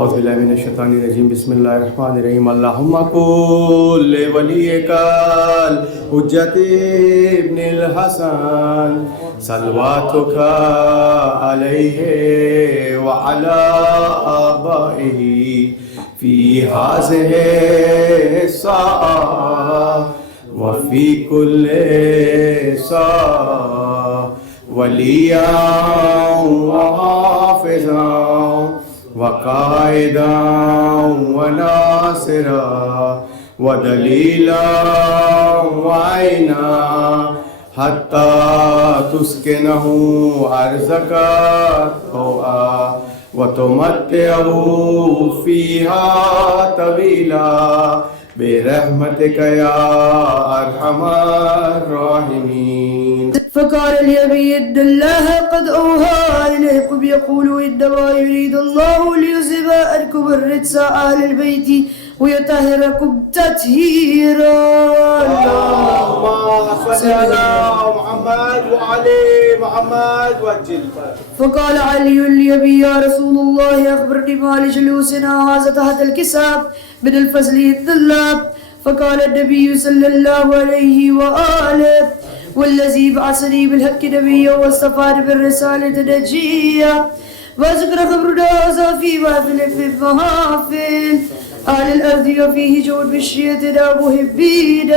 اعوذ باللہ من الشیطان الرجیم بسم اللہ الرحمن الرحیم اللہم قل لولیک الحجۃ ابن الحسن صلواتک علیہ وعلی آبائہ فی هذه الساعة وفی کل ساعة ولیا وحافظا وقائدا وناصرا ودلیلا وعینا حتی تسکنہ ارضک طوعا وتمتعہ فیہا طویلا برحمتک یا ارحم الراحمین. فقال لأبي إن الله قد أوحى إليكم يقول إنما يريد الله ليذهب عنكم الرجس أهل البيت ويطهركم تطهيرا. اللهم صل على محمد وعلى محمد وجل. فقال علي لأبي يا رسول الله أخبرني ما لجلوسنا هذا تحت الكساء من الفصل عند الله. فقال النبي صلى الله عليه وآله والذي بعثني بالحق نبيا واصطفاني بالرسالة نجيا وذكر خبرنا هذا في محفل من محافل أهل الأرض وفيه جود بشريتنا محبين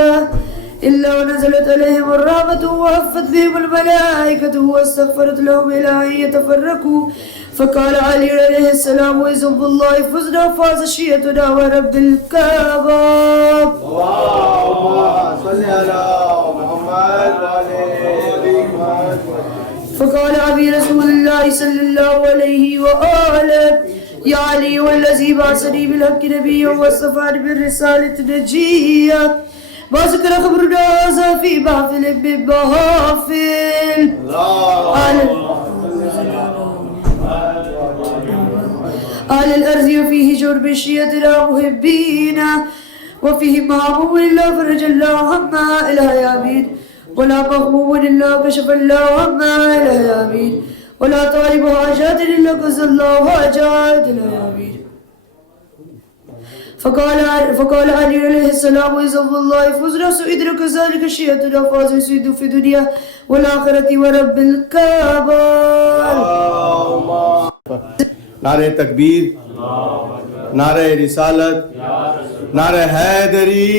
إلا ونزلت عليهم الرحمة وحفت بهم الملائكة واستغفرت لهم إلى أن يتفرقوا. فقال علي عليه السلام وإذن الله فزنا فاز شيئتنا ورب الكعبة. اللهم صل على محمد وعلى محمد. فقال أبي رسول الله صلى الله عليه وآله يا علي والذي بعثني بالحق نبيا واصطفاني بالرسالة نجيا وذكر خبرنا هذا في محفل من محافل أهل الأرض وفيه جرب شيئتنا محبين وفيه مهموم إلا فرج الله عما إله آمين ولا مغموم إلا كشف الله عما إله آمين ولا طالب حاجات إلا قضى الله حاجات إله آمين. فقال علي عليه السلام وإذا الله فزنا سئدنا كذلك شيئتنا فاز سيد في الدنيا والآخرة ورب الكعبة. نعرہ تکبیر، نعرہ رسالت، نعرہ حیدری،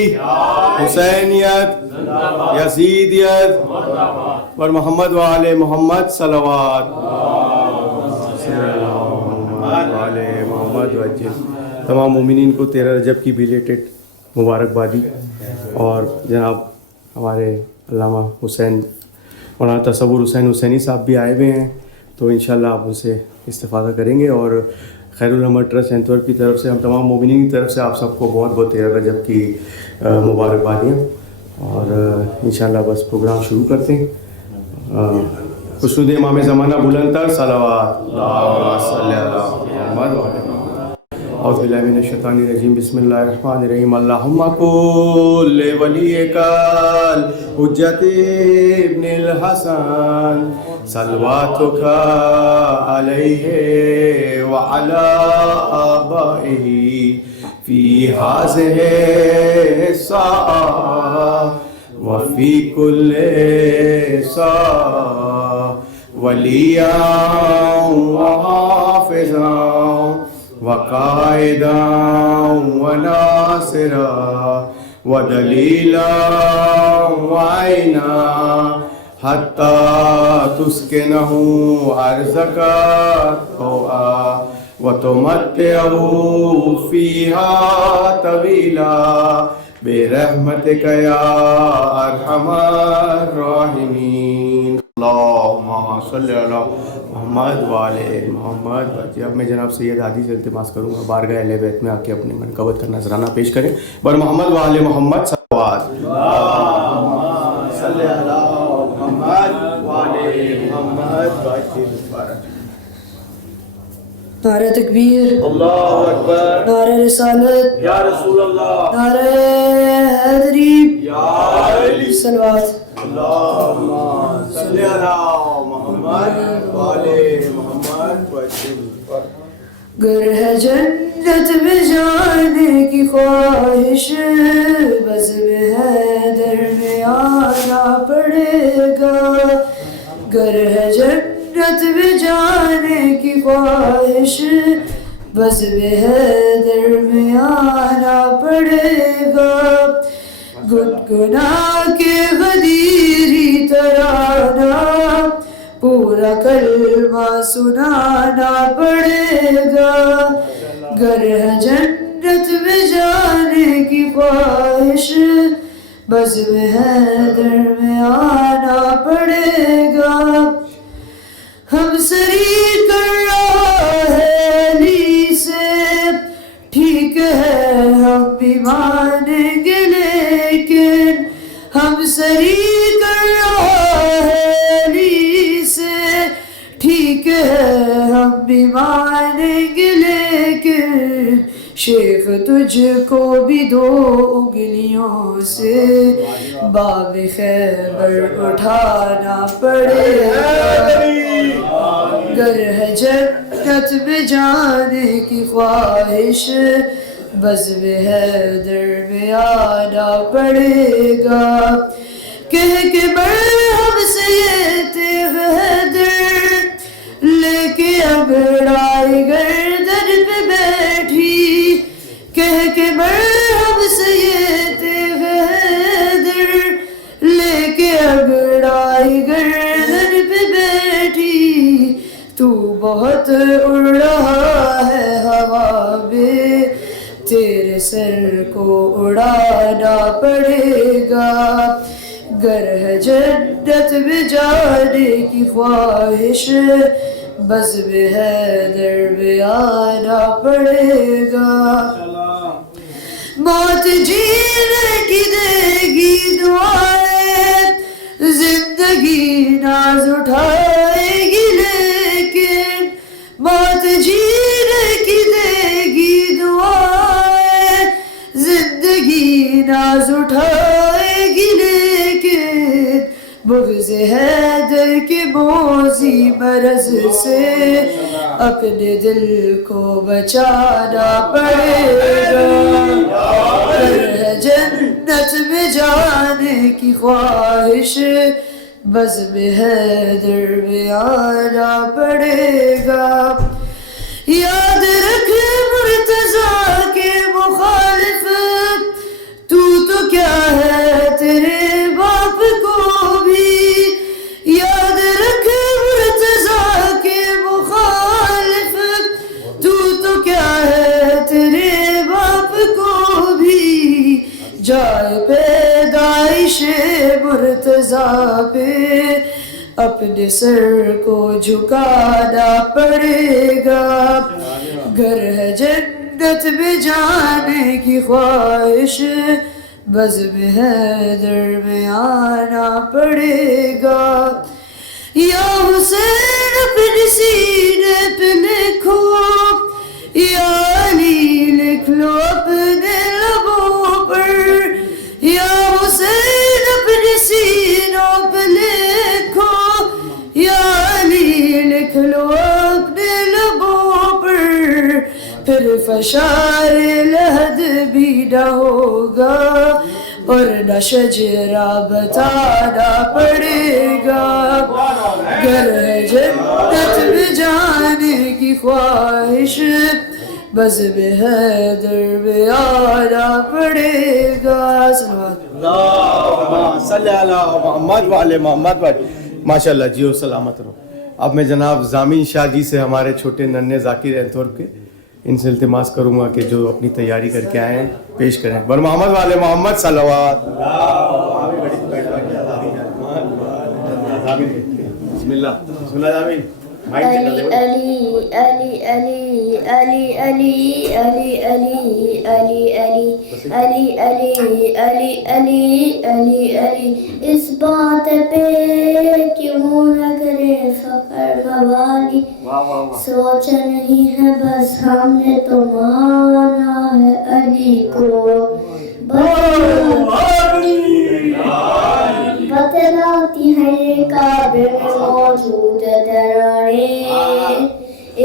حسینیت، یزیدیت اور محمد وآل محمد صلوات. محمد وجل. تمام مومنین کو 13 رجب کی بیلیٹڈ مبارکبادی. اور جناب ہمارے علامہ حسین مولانا تصور حسین حسینی صاحب بھی آئے ہوئے ہیں، تو انشاءاللہ آپ ان سے استفادہ کریں گے. اور خیر الحمد ٹرسٹ اینتورپ کی طرف سے ہم تمام مومنین کی طرف سے آپ سب کو بہت بہت 13 رجب کی مبارکبادیاں. اور انشاءاللہ بس پروگرام شروع کرتے ہیں. خشنود امام زمانہ بلند تر صلوات. اللہم صلی علی محمد وعلی محمد. اعوذ باللہ من الشیطان الرجیم بسم اللہ الرحمن الرحیم اللہم قل لولیک الحجۃ ابن الحسن صلواتک علیہ وعلی آبائہ فی هذه الساعة وفی کل ساعة ولیا وحافظا وقائدا وناصرا ودلیلا وعینا حتی تسکنہ ارضک طوعا وتمتعہ فیہا طویلا برحمتک یا ارحم الراحمین. اللہم صلی علی محمد وعلى محمد. اب میں جناب سید ہادی سے التماس کروں گا بارگاہ اہل بیت میں آ کے اپنے منقبت کا نذرانہ پیش کریں. بر محمد وعلى محمد صلوات. اللہم صلی علی محمد وعلى محمد. نعرہ تکبیر، اللہ اکبر، نعرہ رسالت یا رسول اللہ، نعرہ حیدری یا علی صلوات. اللہم صلی علی محمد وعلى محمد وسلم. گر ہے جنت میں جانے کی خواہش بزم حیدر میں آنا پڑے گا. گر ہے جنت میں جانے کی خواہش بزم حیدر میں آنا پڑے گا. گنگنا کے غدیری ترانہ پورا کلمہ سنانا پڑے گا. گر ہے جنت میں جانے کی خواہش بزم حیدر میں آنا پڑے گا. ہم سری کر رہا ہے علی سے ٹھیک ہے ہم بھی مانیں گے لیکن ہم سری کر رہا ہے علی سے ٹھیک ہے ہم بھی مانیں گے لیکن شیخ تجھ کو بھی 2 انگلیوں سے باب خیبر اٹھانا پڑے گا. گر ہے جنت میں جانے کی خواہش بزم حیدر میں آنا پڑے گا. کہہ کے مرحب سے یہ تیغ حیدر لے کے انگڑائی گردن پہ بیٹھی. کہہ کے مرحب سے یہ تیغ حیدر لے کے انگڑائی گردن پہ بیٹھی. تو بہت اڑ رہا ہے ہوا میں تیرے سر کو اڑانا پڑے گا. گر ہے جنت میں جانے کی خواہش بزم حیدر میں آنا پڑے گا. موت جینے کی دے گی دعائیں زندگی ناز اٹھائے گی لیکن موت جینے کی دے گی دعائیں زندگی ناز اٹھائے گی لیکن بغض حیدر کے موذی مرض سے اپنے دل کو بچانا پڑے گا. ہے جنت میں جانے کی خواہش بزم حیدر میں آنا پڑے گا. یاد رکھ مرتضیٰ کے مخالف تو کیا ہے تیرے باپ کو بھی. یاد رکھ مرتضیٰ کے مخالف تو کیا ہے تیرے باپ کو بھی. جائے پیدائش مرتضیٰ پہ اپنے سر کو جھکانا پڑے گا. گر ہے جنت میں جانے کی خواہش بزم حیدر میں آنا پڑے گا. یا حسین اپنے سینے پہ لکھو یا علی لکھ لو اپنے لبوں پر. یا حسین اپنے سینوں پہ لکھو یا علی لکھ لو اپنے لبوں پر. پھر فشار لحد بھی نہ ہوگا اور نہ شجرہ بتانا پڑے گا. گر ہے جنت میں جانے کی خواہش بزم حیدر میں آنا پڑے گا. اللہم صلی علی محمد وعلی محمد. ماشاءاللہ جیو سلامت رہو. اب میں جناب ضامن شاہ جی سے ہمارے چھوٹے ننھے ذاکر اینتور کے ان سے التماس کروں گا کہ جو اپنی تیاری کر کے آئے ہیں پیش کریں. بر محمد والے محمد صلوات. بسم اللہ بسم اللہ ضامن. علی علی علی علی علی علی علی علی علی علی علی علی علی علی علی. اس بات پہ کیوں نہ کرے فخر موالی. سوچا نہیں ہے بس ہم نے تو مانا ہے علی کو. بتلاتی ہے کعبے میں موجود ترانے.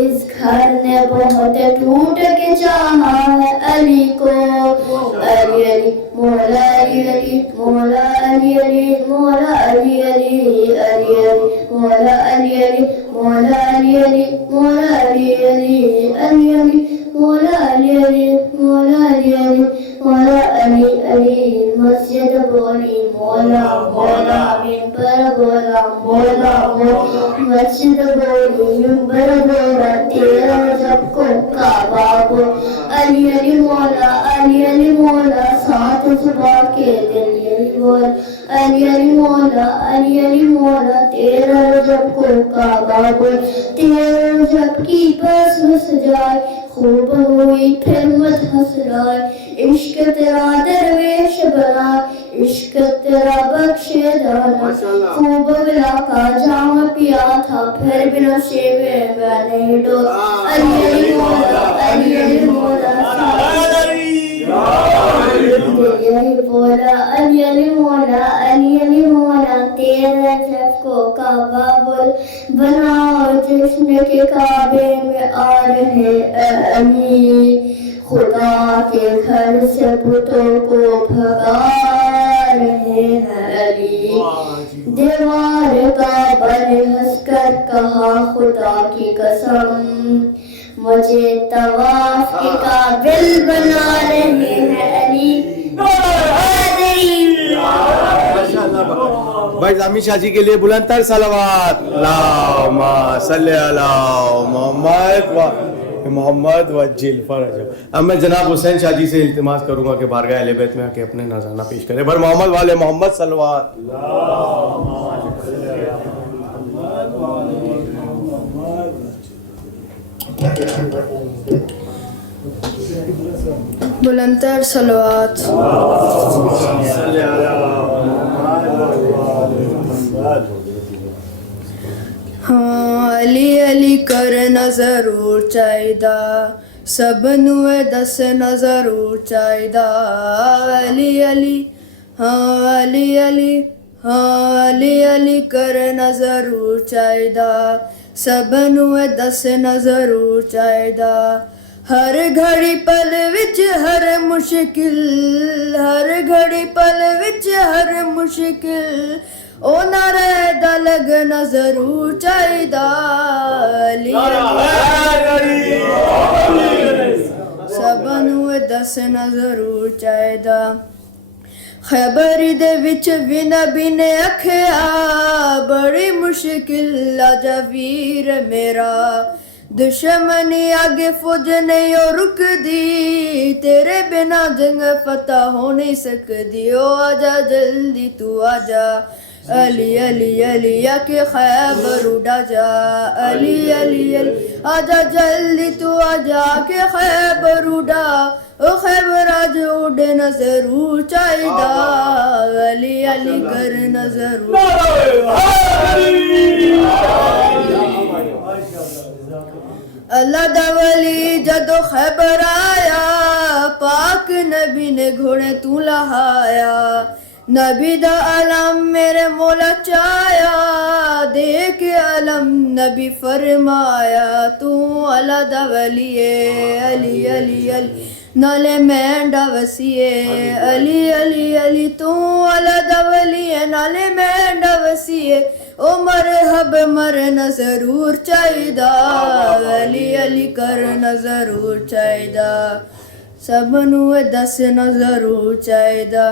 اس گھر نے بہت ٹوٹ کے چاہا ہے علی کو علی علی مولا علی علی مولا علی علی مولا علی علی علی علی مولا علی علی مولا علی علی مولا علی علی علی علی مولا علی علی مولا علی علی مولا علی علی مسجد بولی مولا مولا منبر بولا مولا مولا مسجد بولی منبر بولا تیرا جب کو کعبہ بول علی علی مولا ساتھ صبح کے دل یہی بول علی علی مولا تیرا جب کو کعبہ بول تیرا جب کی بس بس جائے خوب ہوئی پھر مت ہنسرائے عشق تیرا درویش بنا عشق تیرا بخشے دانا خوب بلا کا جام پیا تھا پھر بھی نشے میں نہیں ڈول علی علی مولا علی مولا یہی بولا علی علی مولا تیرا جب کو کعبہ بول بناؤ جشن کے کعبے میں آ رہے علی خدا کے گھر سے بتوں کو بھگا رہے ہیں علی دیوار کعبہ نے ہنس کر کہا خدا کی قسم مجھے طواف کے قابل بنا رہے ہیں علی بھائی زامی شاہ جی کے لیے بلند تر صلوات اللہم صلی علی محمد وجل فرج. اب میں جناب حسین شاہ جی سے التماس کروں گا کہ بارگاہ اہل بیت میں آ کے اپنے نذرانہ پیش کریں. بر محمد والے محمد صلوات. بلند تر صلوات. ہاں علی علی کرنا ضرور چاہیدا سب نوے دسنا ضرور چاہیدا علی علی ہاں علی علی ہاں علی علی کرنا ضرور چاہیدا سب نوے دسنا ضرور چاہیدا ہر گھڑی پل وچ ہر مشکل ہر گھڑی پل وچ ہر مشکل او نہ رہدا لگنا ضرور چاہیدا علی علی سب نو دسنا ضرور چاہیدا خیبری دے وچ بھی نبی نے آکھیا بڑی مشکل آجا ویر میرا دشمنی آگے فوج نہیں او رک دی تیرے بنا جنگ فتح ہو نہیں سکتی او آجا جلدی تو آجا علی علی علی آکے خیبر اڑا جا علی علی علی آجا جلدی تو آجا کے خیبر اڑا او خیبر آج اڑنا ضرور چاہیدا علی علی کرنا ضرور اللہ دا ولی جدو خیبر آیا پاک نبی نے گھوڑے تو لہایا نبی دا علم میرے مولا چایا دیکھ علم نبی فرمایا تو اللہ دا ولی علی علی علی نالے مینڈا وسیے علی علی علی تو اللہ دا ولی نالے مینڈا وسیے او مرحب مرنا ضرور چاہیدا علی علی کرنا ضرور چاہیدا سب نو دسنا ضرور چاہیدا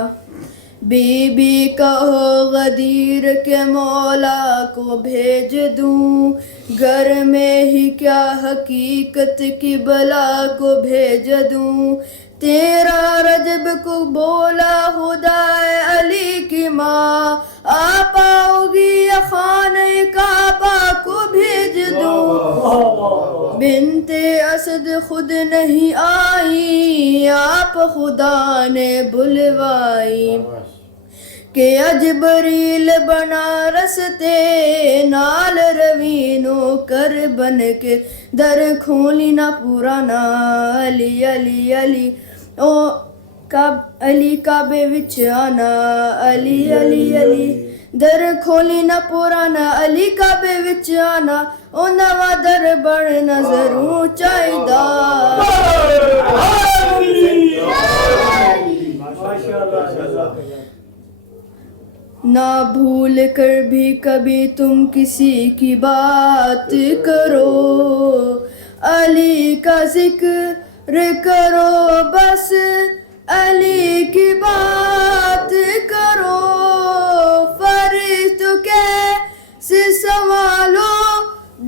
بی بی کہو غدیر کے مولا کو بھیج دوں گھر میں ہی کیا حقیقت کی بلا کو بھیج دوں تیرا رجب کو بولا خدائے علی کی ماں آ پاؤ گی خانہ کعبہ کو بھیج دوں بنت اسد خود نہیں آئی آپ خدا نے بلوائی کہ جبریل بنا رستے نال روینو کر بن کے در کھولی نہ پرانا علی علی علی او علی کعبے وچ آنا علی علی علی در کھولی نہ پرانا علی کعبے وچ آنا نوا در بڑ نظروں چاہیدہ نہ بھول کر بھی کبھی تم کسی کی بات کرو علی کا ذکر کرو بس علی کی بات کرو فرشتوں کیسے سوالو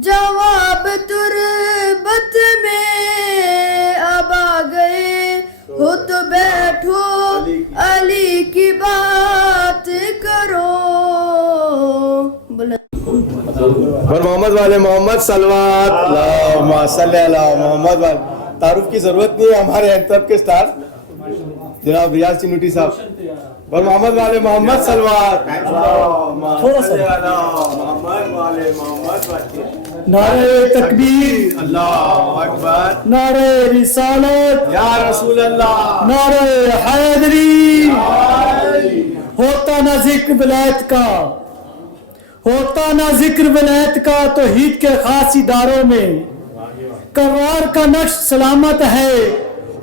جواب تربت میں اب آ گئے ہو تو بیٹھو علی کی بات کرو اور محمد والے محمد صلوات اللہم صلی علی محمد والے. تعارف کی ضرورت نہیں ہے, ہمارے طرف کے سٹار جناب ریاض چنوٹی صاحب. اور محمد والے محمد صلوات تھوڑا سا محمد والے محمد. نعرہ تکبیر, اللہ اکبر, نعرہ رسالت, یا رسول اللہ, نعرہ حیدری. ہوتا نہ ذکر ولایت کا, ہوتا نہ ذکر ولایت کا توحید کے خاص اداروں میں. کرار کا نقش سلامت ہے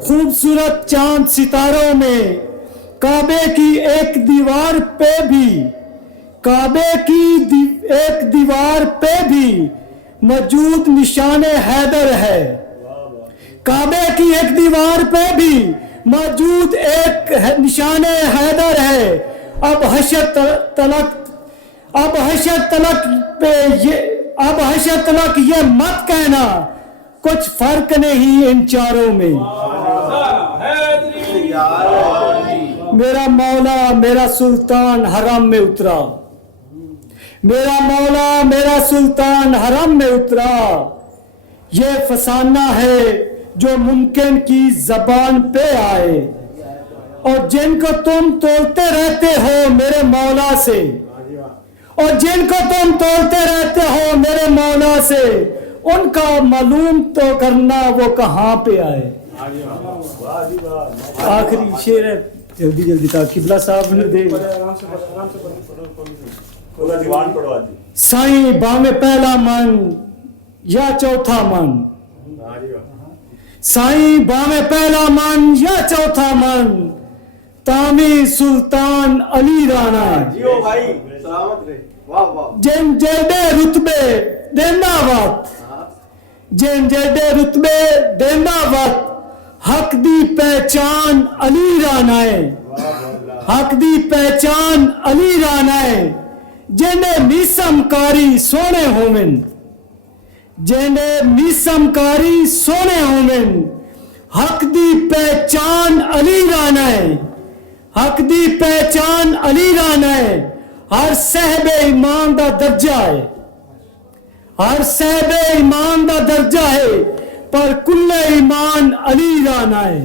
خوبصورت چاند ستاروں میں. کعبے کی ایک دیوار پہ بھی, کعبے کی ایک دیوار پہ بھی موجود نشان حیدر ہے. کعبے کی ایک دیوار پہ بھی موجود ایک نشان حیدر ہے. اب حشر تلک یہ مت کہنا کچھ فرق نہیں ان چاروں میں. میرا مولا میرا سلطان حرم میں اترا, میرا مولا میرا سلطان حرم میں اترا. یہ فسانہ ہے جو ممکن کی زبان پہ آئے, اور جن کو تم تولتے رہتے ہو میرے مولا سے, اور جن کو تم تولتے رہتے ہو میرے مولا سے, ان کا معلوم تو کرنا وہ کہاں پہ آئے. آخری شعر ہے, جلدی جلدی تا قبلہ صاحب نے دے. سائیں بام پہلا من یا چوتھا من, سائیں بام پہلا من یا چوتھا من, تامی سلطان علی رانا. جن جیڈے رتبے دینا وقت, جن جیڈے رتبے دینا وقت, حق دی پہچان علی رانا ہے, حق دی پہچان علی رانا ہے. جنہیں میسم کاری سونے ہومن, جنہیں میسم کاری سونے ہومن, حق دی پہچان علی رانا ہے, حق دی پہچان علی رانا ہے. ہر صاحب ایمان دا درجہ ہے, ہر صاحب ایمان دا درجہ ہے, پر کل ایمان علی رانا ہے,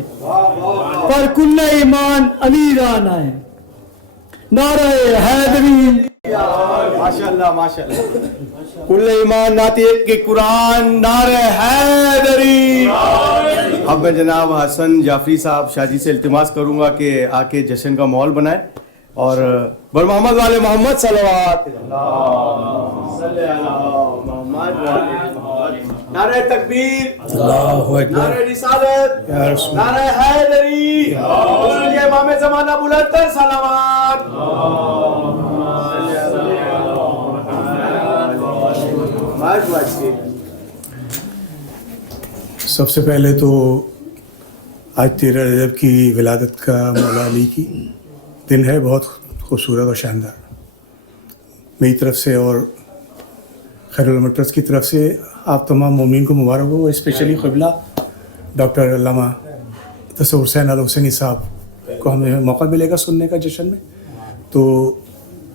پر کل ایمان علی رانا ہے. نعرہ حیدری. ماشاءاللہ ماشاءاللہ. کل ایمان ناتی کے قرآن نعرہ حیدری. اب میں جناب حسن جعفری صاحب شاہ جی سے التماس کروں گا کہ آ کے جشن کا ماحول بنائے, اور بر محمد والے محمد صلوات. نعرہ تکبیر, نعرہ رسالت, نعرہ حیدری. امام زمانہ بلند تر صلوات. سب سے پہلے تو آج 13 رجب کی ولادت کا مولا علی کی دن ہے, بہت خوبصورت اور شاندار. میری طرف سے اور خیر الامٹرس کی طرف سے آپ تمام مومنین کو مبارک ہو. اسپیشلی قبلہ ڈاکٹر علامہ تصور حسین الحسینی صاحب کو ہمیں موقع ملے گا سننے کا جشن میں, تو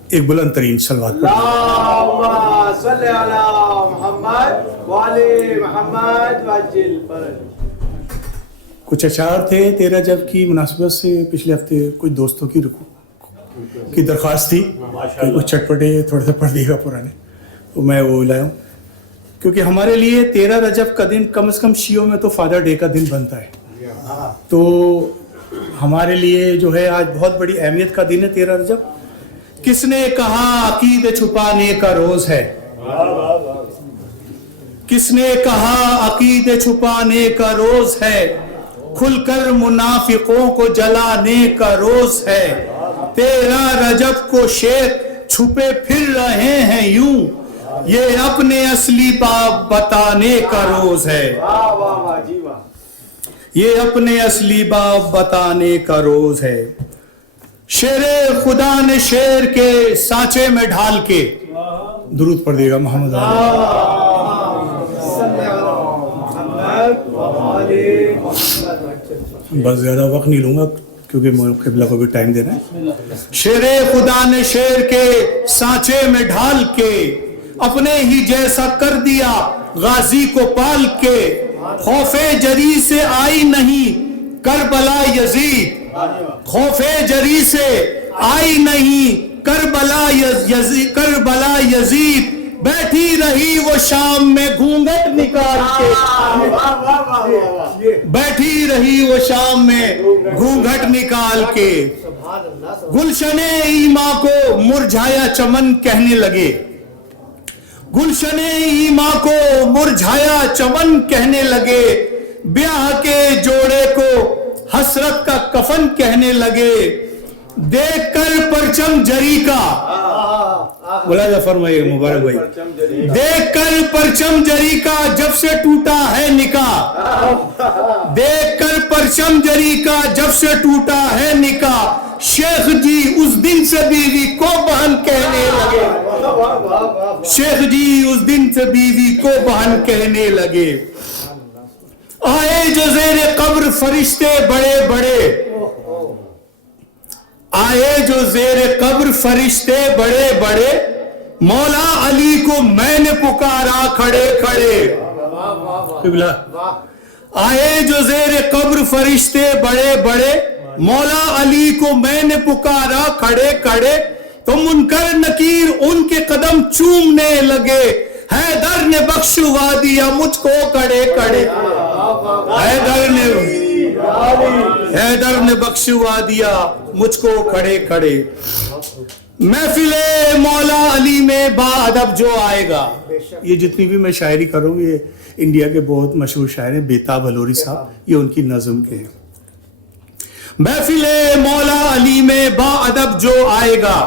ایک بلند ترین صلوات پڑھیں. اللہم صلی علی محمد وعلی محمد وعجل فرج. کچھ اشعار تھے 13 رجب کی مناسبت سے, پچھلے ہفتے کچھ دوستوں کی درخواست تھی کہ کچھ چٹپٹے تھوڑے سے پڑھ دیے گا پرانے, تو میں وہ لایا ہوں. کیونکہ ہمارے لیے 13 رجب کا دن کم از کم شیعوں میں تو فادر ڈے کا دن بنتا ہے, تو ہمارے لیے جو ہے آج بہت بڑی اہمیت کا دن ہے 13 رجب. کس نے کہا عقیدے چھپانے کا روز ہے, کس نے کہا عقیدے چھپانے کا روز ہے، کھل کر منافقوں کو جلانے کا روز ہے، 13 رجب کو شیخ چھپے پھر رہے ہیں یوں، یہ اپنے اصلی باپ بتانے کا روز ہے، یہ اپنے اصلی باپ بتانے کا روز ہے۔ شیر خدا نے شیر کے سانچے میں ڈھال کے، درود پڑھ دے گا محمد بس زیادہ وقت نہیں لوں گا کیونکہ میں قبلہ کو بھی ٹائم دینا ہے۔ شیر خدا نے شیر کے سانچے میں ڈھال کے، اپنے ہی جیسا کر دیا غازی کو پال کے، خوف جری سے آئی نہیں کربلا یزید، خوف جری سے آئی نہیں کربلا یزید، بیٹھی رہی وہ شام میں گھونگھٹ نکال کے، بیٹھی رہی وہ شام میں گھونگھٹ نکال کے، گلشن ایما کو مرجھایا چمن کہنے لگے، گلشن ایما کو مرجھایا چمن کہنے لگے، بیاہ کے جوڑے کو حسرت کا کفن کہنے لگے، دیکھ کر پرچم جری کا، ملاحظہ فرمائیے مبارک بھائی، دیکھ کر پرچم جری کا جب سے ٹوٹا ہے نکاح، دیکھ کر پرچم جری کا جب سے ٹوٹا ہے نکاح، شیخ جی اس دن سے بیوی کو بہن کہنے لگے، شیخ جی اس دن سے بیوی کو بہن کہنے لگے، آئے جو زیر قبر فرشتے بڑے بڑے، آئے جو زیر قبر فرشتے بڑے بڑے، مولا علی کو میں نے پکارا کھڑے کھڑے، آئے جو زیر قبر فرشتے بڑے بڑے، مولا علی کو میں نے پکارا کھڑے کھڑے، تو منکر نکیر ان کے قدم چومنے لگے، حیدر نے بخشوا دیا مجھ کو کھڑے کھڑے، حیدر نے بخشوا دیا مجھ کو کھڑے کھڑے، محفل مولا علی میں با ادب جو آئے گا، یہ جتنی بھی میں شاعری کروں یہ انڈیا کے بہت مشہور شاعر ہیں بیتاب ہلوری صاحب، یہ ان کی نظم کے ہیں۔ محفل مولا علی میں با ادب جو آئے گا،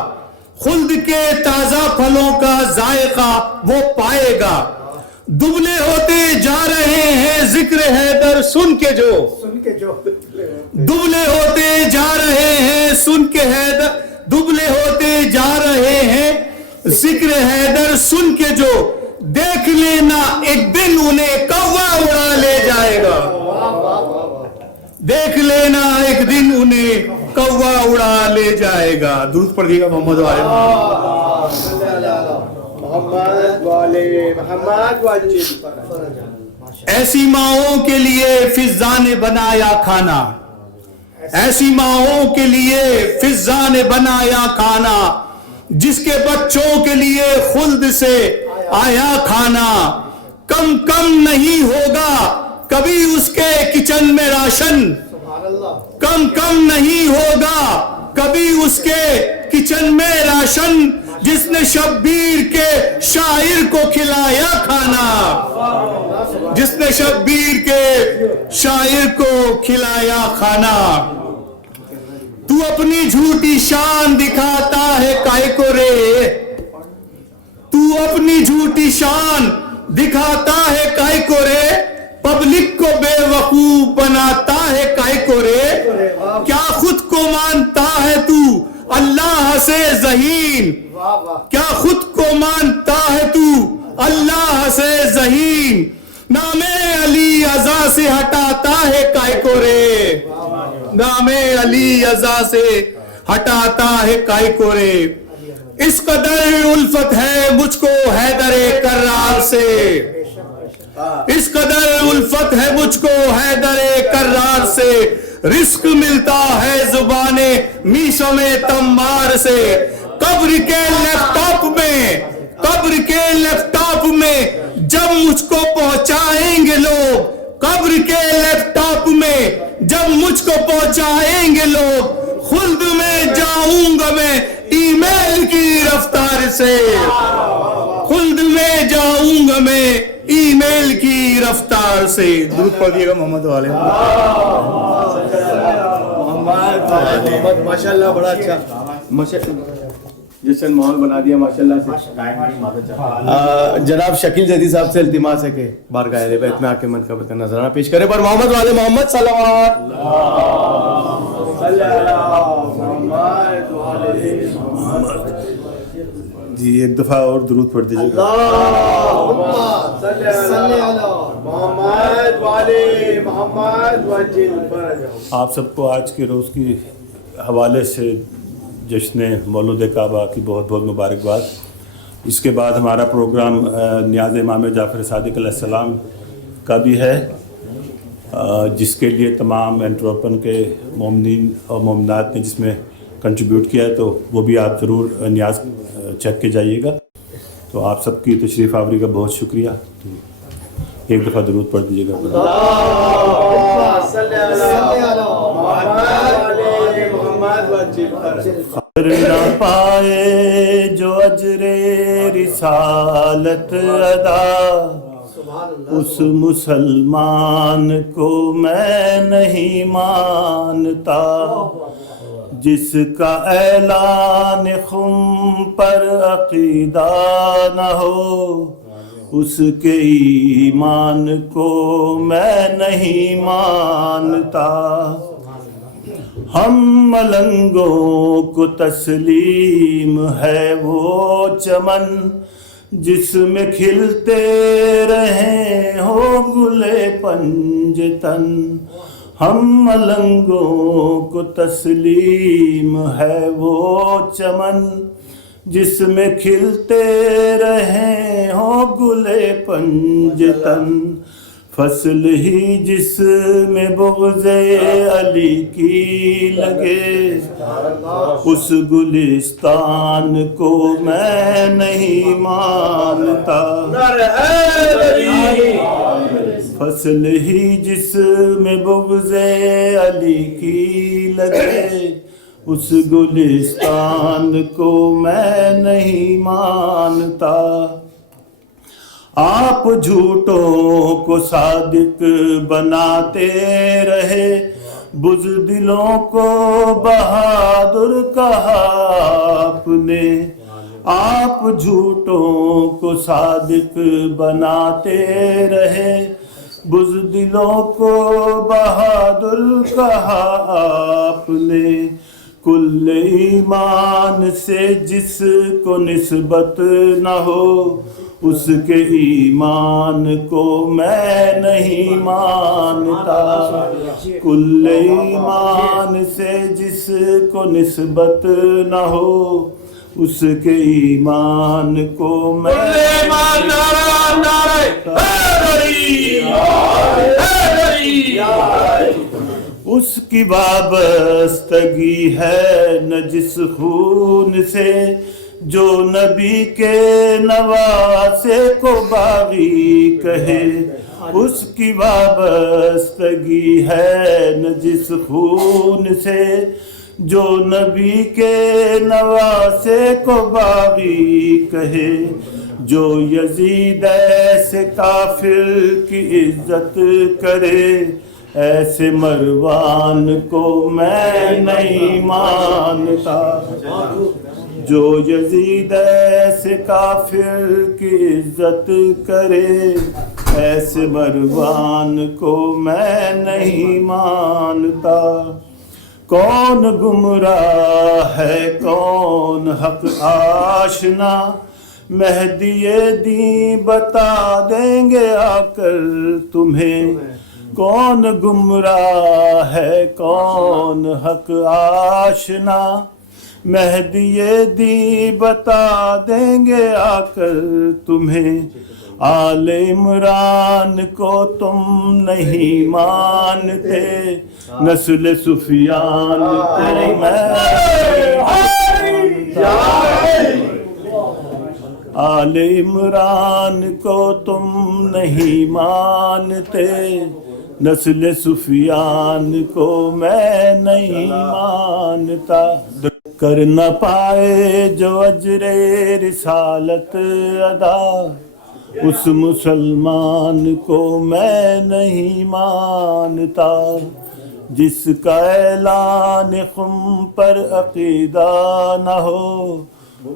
خلد کے تازہ پھلوں کا ذائقہ وہ پائے گا، دبلے ہوتے جا رہے ہیں ذکر حیدر سن کے جو، دبلے ہوتے جا رہے ہیں سن کے حیدر، دبلے ہوتے جا رہے ہیں ذکر حیدر سن کے جو، دیکھ لینا ایک دن انہیں کوا اڑا لے جائے گا، دیکھ لینا ایک دن انہیں کوا اڑا لے جائے گا۔ درود پڑھ دیے گا محمد ایسی ماؤں کے لیے فضا نے بنایا کھانا، ایسی ماؤں کے لیے فضا نے بنایا کھانا، جس کے بچوں کے لیے خلد سے آیا کھانا، کم کم نہیں ہوگا کبھی اس کے کچن میں راشن، کم کم نہیں ہوگا کبھی اس کے کچن میں راشن، جس نے شبیر کے شاعر کو کھلایا کھانا، جس نے شبیر کے شاعر کو کھلایا کھانا، تو اپنی جھوٹی شان دکھاتا ہے کائے کو رے، تو اپنی جھوٹی شان دکھاتا ہے کائے کو رے، پبلک کو بے وقوف بناتا ہے کائے کو رے، کیا خود کو مانتا ہے تو اللہ سے ذہین، کیا خود کو مانتا ہے تو اللہ سے ذہین، نام علی عزا سے ہٹاتا ہے کائے کو رے، نام علی عزا سے ہٹاتا ہے کائے کو رے، اس قدر الفت ہے مجھ کو حیدر کرار سے، اس قدر الفت ہے مجھ کو حیدر کرار سے، رزق ملتا ہے زبان میشم تمار سے، قبر کے لیپ ٹاپ میں، قبر کے لیپ ٹاپ میں جب مجھ کو پہنچائیں گے لوگ، قبر کے لیپ ٹاپ میں جب مجھ کو پہنچائیں گے لوگ، خلد میں جاؤں گا میں ای میل کی رفتار سے، خلد میں جاؤں گا میں ای میل کی رفتار سے. درود پڑھیے گا محمد والے. محمد ماشاءاللہ بڑا اچھا جشن ماحول بنا دیا ماشاءاللہ سے. جناب شکیل زیدی صاحب سے التماس ہے کہ بارگاہ اہل بیت میں آ کے منقبت کا نذرانہ پیش کرے پر محمد والے محمد صلوات. جی ایک دفعہ اور درود پڑھ دیجیے گا. آپ سب کو آج کے روز کی حوالے سے جشن مولود کعبہ کی بہت بہت مبارکباد. اس کے بعد ہمارا پروگرام نیاز امام جعفر صادق علیہ السلام کا بھی ہے جس کے لیے تمام انٹروپن کے مومنین اور مومنات نے جس میں کنٹریبیوٹ کیا ہے تو وہ بھی آپ ضرور نیاز چیک کے جائیے گا. تو آپ سب کی تشریف آوری کا بہت شکریہ. ایک دفعہ درود پڑھ دیجیے گا. خبر نہ پائے جو اجر رسالت ادا اس مسلمان کو میں نہیں مانتا جس کا اعلان خم پر عقیدہ نہ ہو اس کے ایمان کو میں نہیں مانتا. ہم ملنگوں کو تسلیم ہے وہ چمن جس میں کھلتے رہے ہو گلے پنجتن. ہم ملنگوں کو تسلیم ہے وہ چمن جس میں کھلتے رہے ہو گلے پنجتن. فصل ہی جس میں بغض علی کی لگے اس گلستان کو میں نہیں مانتا. فصل ہی جس میں بغض علی کی لگے اس گلستان کو میں نہیں مانتا. آپ جھوٹوں کو صادق بناتے رہے بزدلوں کو بہادر کہا آپ نے. آپ جھوٹوں کو صادق بناتے رہے بزدلوں کو بہادر کہا آپ نے. کل ایمان سے جس کو نسبت نہ ہو اس کے ایمان کو میں نہیں مانتا. کل ایمان سے جس کو نسبت نہ ہو اس کے ایمان کو میں اس کی وابستگی ہے نہ جس خون سے جو نبی کے نواسے کو باغی کہے. اس کی وابستگی ہے نہ جس خون سے جو نبی کے نواسے کو باغی کہے. جو یزید ایسے کافر کی عزت کرے ایسے مروان کو میں نہیں مانتا. جو یزید ایسے کافر کی عزت کرے ایسے مروان کو میں نہیں مانتا. کون گمراہ ہے کون حق آشنا مہدی دین بتا دیں گے آ کر تمہیں. کون گمراہ ہے کون حق آشنا مہدی دین بتا دیں گے آ کر تمہیں. آل عمران کو تم نہیں مانتے نسل سفیان کو میں آل عمران کو تم نہیں مانتے نسل سفیان کو میں نہیں مانتا. کر نہ پائے جو اجر رسالت ادا اس مسلمان کو میں نہیں مانتا جس کا اعلان خم پر عقیدہ نہ ہو،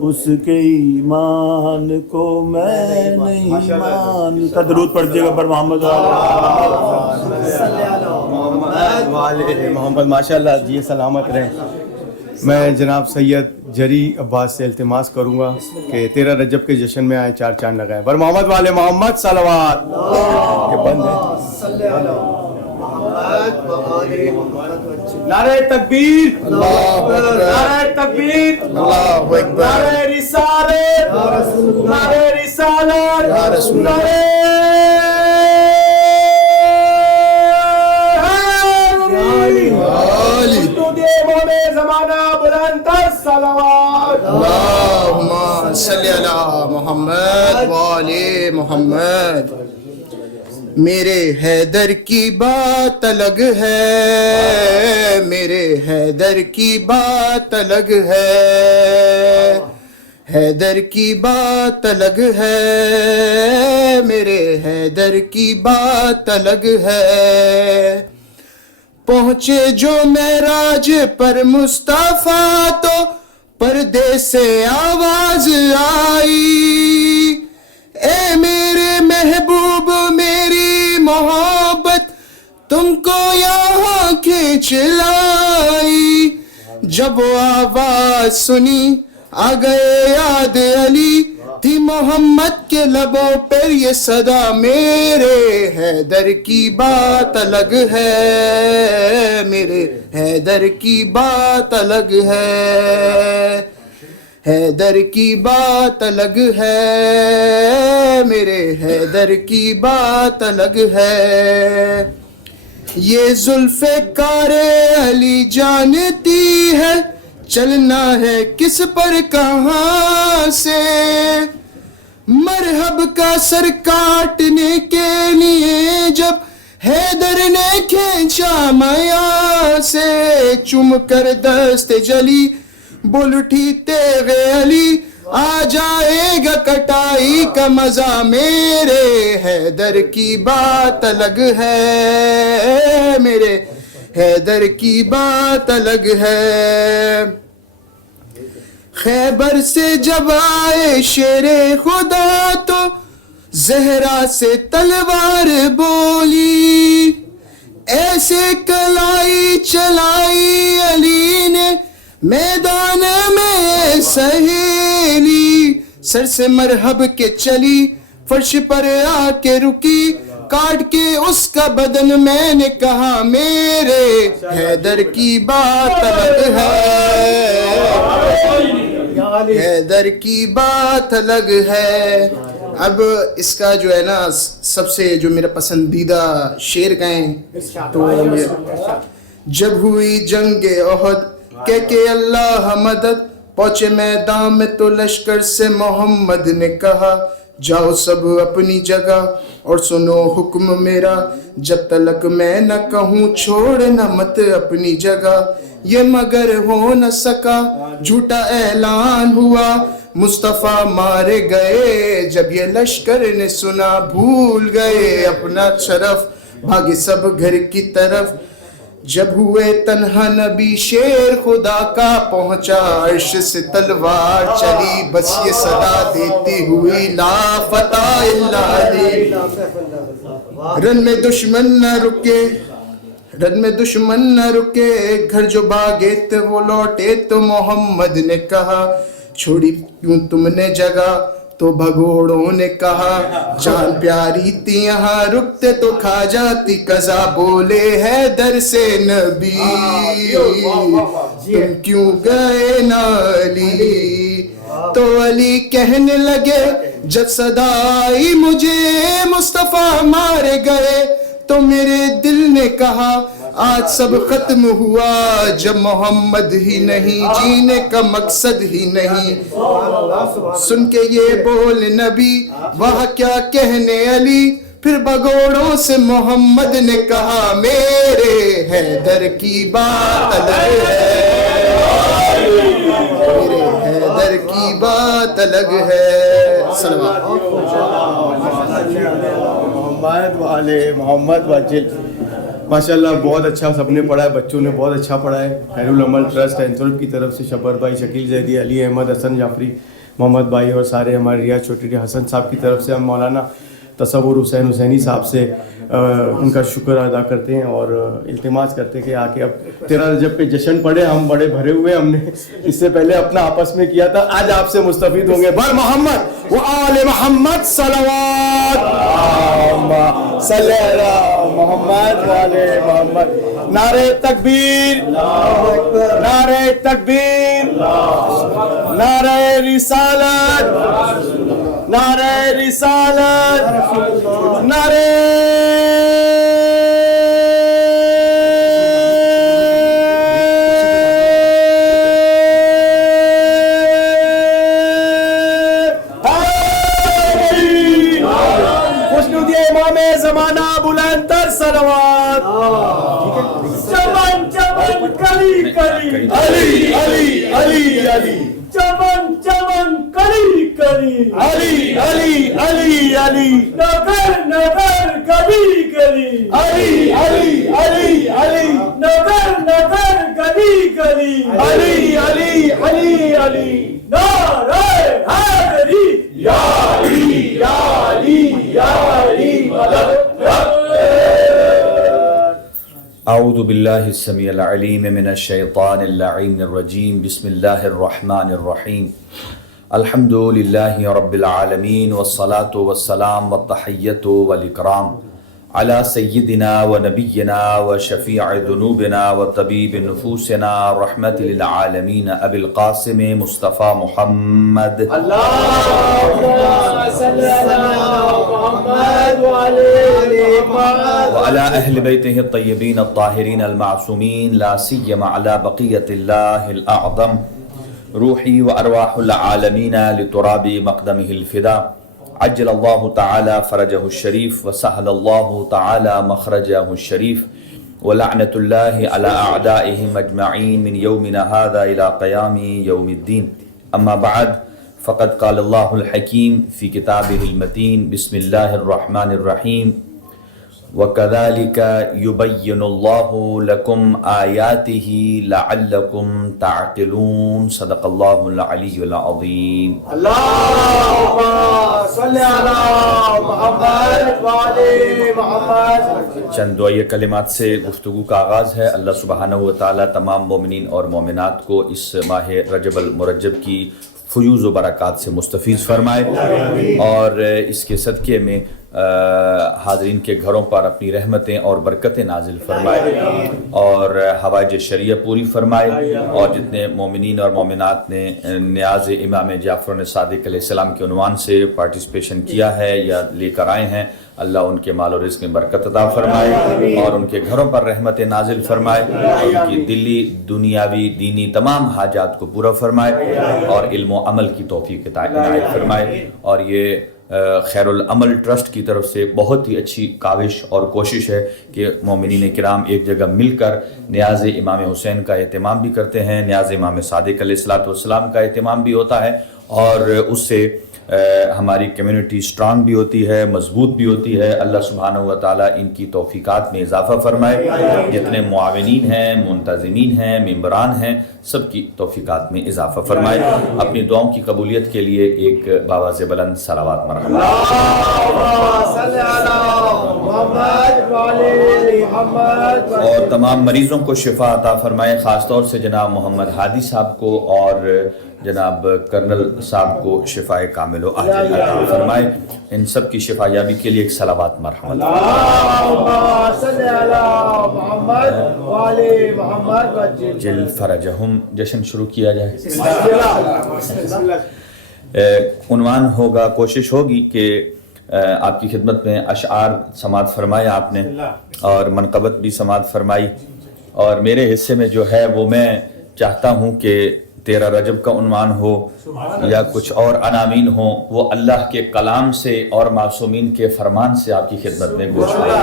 اس کے ایمان کو میں نہیں مانتا. درود پڑھیے گا پر محمد محمد. ماشاء اللہ جی سلامت رہیں. میں جناب سید جری عباس سے التماس کروں گا کہ 13 رجب کے جشن میں آئے، 4 چاند لگائیں. بر محمد والے محمد صلوات. یہ بند ہے. نعرہ تکبیر، نعرہ تکبیر، نعرہ رسالت، نعرہ رسالت، نعرہ زمانہ بلند صلوات. اللہم صلی علی محمد وآل محمد. میرے حیدر کی بات الگ ہے، میرے حیدر کی بات الگ ہے، حیدر کی بات الگ ہے، میرے حیدر کی بات الگ ہے. پہنچے جو معراج پر مصطفیٰ تو پردے سے آواز آئی، اے میرے محبوب میری محبت تم کو یہاں کھینچ لائی. جب وہ آواز سنی آ گئے یاد علی، تھی محمد کے لبوں پر یہ صدا، میرے حیدر کی بات الگ ہے، میرے حیدر کی بات الگ ہے، حیدر کی بات الگ ہے، میرے حیدر کی بات الگ ہے. یہ ذوالفقار علی جانتی ہے چلنا ہے کس پر کہاں سے، مرحب کا سر کاٹنے کے لیے جب حیدر نے کھینچا میاں سے، چم کر دست جلی بول اٹھی تیغ علی، آ جائے گا کٹائی کا مزہ، میرے حیدر کی بات الگ ہے، میرے حیدر کی بات الگ ہے. خیبر سے جب آئے شیر خدا تو زہرا سے تلوار بولی، ایسے کلائی چلائی علی نے میدان میں سہیلی، سر سے مرحب کے چلی فرش پر آ کے رکی، کاٹ کے اس کا بدن میں نے کہا، میرے حیدر کی بات الگ ہے، حیدر کی بات الگ ہے. اب اس کا جو ہے نا سب سے جو میرا پسندیدہ شعر گائیں تو جب ہوئی جنگ احد کہہ کے اللہ مدد، پہنچے میدان میں تو لشکر سے محمد نے کہا، جاؤ سب اپنی جگہ اور سنو حکم میرا، جب تلک میں نہ کہوں چھوڑنا مت اپنی جگہ. یہ مگر ہو نہ سکا، جھوٹا اعلان ہوا، مصطفیٰ مارے گئے. جب یہ لشکر نے سنا بھول گئے اپنا شرف، بھاگے سب گھر کی طرف. جب ہوئے تنہا نبی شیر خدا کا پہنچا، عرش سے تلوار چلی، بس یہ صدا دیتی ہوئی لا فتح الا علی. رن میں دشمن نہ رکے، رن میں دشمن نہ رکے، گھر جو بھاگے تھے وہ لوٹے. تو محمد نے کہا چھوڑی کیوں تم نے جگہ، تو بھگوڑوں نے کہا جان پیاری تھی یہاں رکتے تو کھا جاتی قضا. بولے حیدر سے نبی تم کیوں گئے نہ علی، تو علی کہنے لگے جب صدا آئی مجھے مصطفیٰ مارے گئے، تو میرے دل نے کہا آج سب ختم ہوا، جب محمد ہی نہیں جینے کا مقصد ہی نہیں. سن کے یہ بول نبی وہاں کیا کہنے علی، پھر بگوڑوں سے محمد نے کہا میرے حیدر کی بات الگ ہے، میرے حیدر کی بات الگ ہے. صلوات. محمد والے محمد وجل. ماشاءاللہ بہت اچھا سب نے پڑھا ہے, بچوں نے بہت اچھا پڑھا ہے. خیر العمل ٹرسٹ اینتھورپ کی طرف سے شبر بھائی, شکیل زیدی, علی احمد, حسن جعفری, محمد بھائی اور سارے ہمارے ریاض چوٹری حسن صاحب کی طرف سے ہم مولانا تصور حسین حسینی صاحب سے ان کا شکر ادا کرتے ہیں اور التماس کرتے ہیں کہ آ کے اب 13 رجب پہ جشن پڑھے. ہم بڑے بھرے ہوئے, ہم نے اس سے پہلے اپنا آپس میں کیا تھا, آج آپ سے مستفید ہوں گے. بر محمد و آل محمد صلوات. اللہم صلی علی محمد و آل محمد. نعرہ تکبیر, نعرہ تکبیر, نعرہ رسالت, نعرہ رسالت, نعرہ خوشنودی امام زمانہ بلند تر صلوات. چمن چمن کلی کلی علی علی علی علی چمن چمن کلی کلی علی علی علی علی نگر نگر گلی گلی علی علی علی علی نگر نگر گلی گلی علی علی علی علی نعرہ حیدری یا علی یا علی یا علی مدد. اعوذ باللہ السمیع العلیم من الشیطان اللعین الرجیم. بسم اللہ الرحمن الرحیم. الحمد للہ رب العالمین والصلاة والسلام والتحیۃ والاکرام علی سیدنا و نبینا و شفیع ذنوبنا و طبیب نفوسنا رحمت للعالمین ابی القاسم مصطفیٰ محمد. وعلى أهل بيته الطيبين الطاهرين المعصومين لا سيما على بقية الله الأعظم روحي وأرواح العالمين لتراب مقدمه الفداء. عجل الله تعالى فرجه الشريف وسهل الله تعالى مخرجه الشريف ولعنة الله على أعدائهم أجمعين من يومنا هذا إلى قيام يوم الدين. أما بعد فقد قال الله الحكيم في كتابه المتين. بسم الله الرحمن الرحيم. وَكَذَلِكَ يُبَيِّنُ اللَّهُ لَكُمْ آيَاتِهِ لَعَلَّكُمْ تَعْقِلُونَ. صدق اللہ العلی العظیم. اللہم صلی علی محمد و آل محمد. چند دعائیہ کلمات سے گفتگو کا آغاز ہے. اللہ سبحانہ و تعالیٰ تمام مومنین اور مومنات کو اس ماہ رجب المرجب کی فیوز و برکات سے مستفیض فرمائے اور اس کے صدقے میں حاضرین کے گھروں پر اپنی رحمتیں اور برکتیں نازل فرمائے اور حوائج شریعہ پوری فرمائے. اور جتنے مومنین اور مومنات نے نیاز امام جعفر صادق علیہ السلام کے عنوان سے پارٹیسپیشن کیا ہے یا لے کر آئے ہیں, اللہ ان کے مال و رزق میں برکت عطا فرمائے اور ان کے گھروں پر رحمتیں نازل فرمائے اور ان کی دلی دنیاوی دینی تمام حاجات کو پورا فرمائے اور علم و عمل کی توفیق عنایت فرمائے. اور یہ خیر العمل ٹرسٹ کی طرف سے بہت ہی اچھی کاوش اور کوشش ہے کہ مومنین کرام ایک جگہ مل کر نیاز امام حسین کا اہتمام بھی کرتے ہیں, نیاز امام صادق علیہ السلام کا اہتمام بھی ہوتا ہے اور اس سے ہماری کمیونٹی سٹرانگ بھی ہوتی ہے, مضبوط بھی ہوتی ہے. اللہ سبحانہ و تعالیٰ ان کی توفیقات میں اضافہ فرمائے. جتنے معاونین ہیں, منتظمین ہیں, ممبران ہیں, سب کی توفیقات میں اضافہ فرمائے. اپنی دعاؤں کی قبولیت کے لیے ایک باواز بلند صلوات مرحبا. اور تمام مریضوں کو شفا عطا فرمائے, خاص طور سے جناب محمد ہادی صاحب کو اور جناب کرنل صاحب کو شفاء کامل و عاجل عطا فرمائے. ان سب کی شفا یابی کے لیے ایک صلوات مرحمت. جل فرجہم. جشن شروع کیا جائے. عنوان ہوگا, کوشش ہوگی کہ آپ کی خدمت میں اشعار سماعت فرمائے آپ نے اور منقبت بھی سماعت فرمائی, اور میرے حصے میں جو ہے وہ میں چاہتا ہوں کہ 13 رجب کا عنوان ہو یا کچھ اور عناوین ہوں, وہ اللہ کے کلام سے اور معصومین کے فرمان سے آپ کی خدمت میں گوش کیا.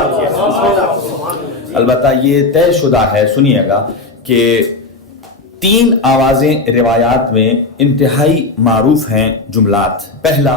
البتہ یہ طے شدہ ہے, سنیے گا, کہ 3 آوازیں روایات میں انتہائی معروف ہیں جملات. پہلا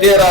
13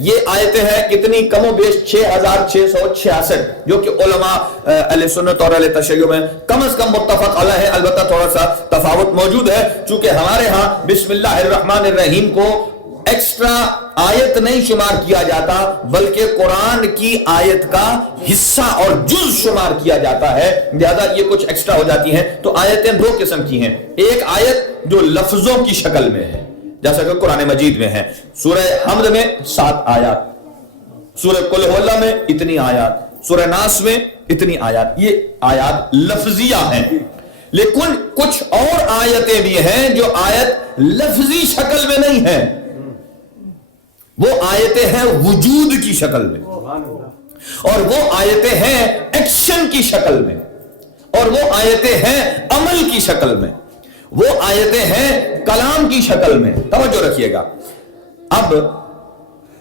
یہ آیتیں ہیں کتنی کم و بیش 6666 جو کہ علماء اہل سنت اور اہل تشیع میں کم از کم متفق علیہ ہے. البتہ تھوڑا سا تفاوت موجود ہے چونکہ ہمارے ہاں بسم اللہ الرحمن الرحیم کو ایکسٹرا آیت نہیں شمار کیا جاتا بلکہ قرآن کی آیت کا حصہ اور جز شمار کیا جاتا ہے, لہذا یہ کچھ ایکسٹرا ہو جاتی ہیں. تو آیتیں دو قسم کی ہیں, ایک آیت جو لفظوں کی شکل میں ہے جیسا کہ قرآن مجید میں ہے, سورہ حمد میں 7 آیات, سورہ قل هو اللہ میں اتنی آیات, سورہ ناس میں اتنی آیات, یہ آیات لفظیہ ہیں. لیکن کچھ اور آیتیں بھی ہیں جو آیت لفظی شکل میں نہیں ہیں, وہ آیتیں ہیں وجود کی شکل میں, اور وہ آیتیں ہیں ایکشن کی شکل میں, اور وہ آیتیں ہیں عمل کی شکل میں, وہ آیتیں ہیں کلام کی شکل میں. توجہ رکھیے گا. اب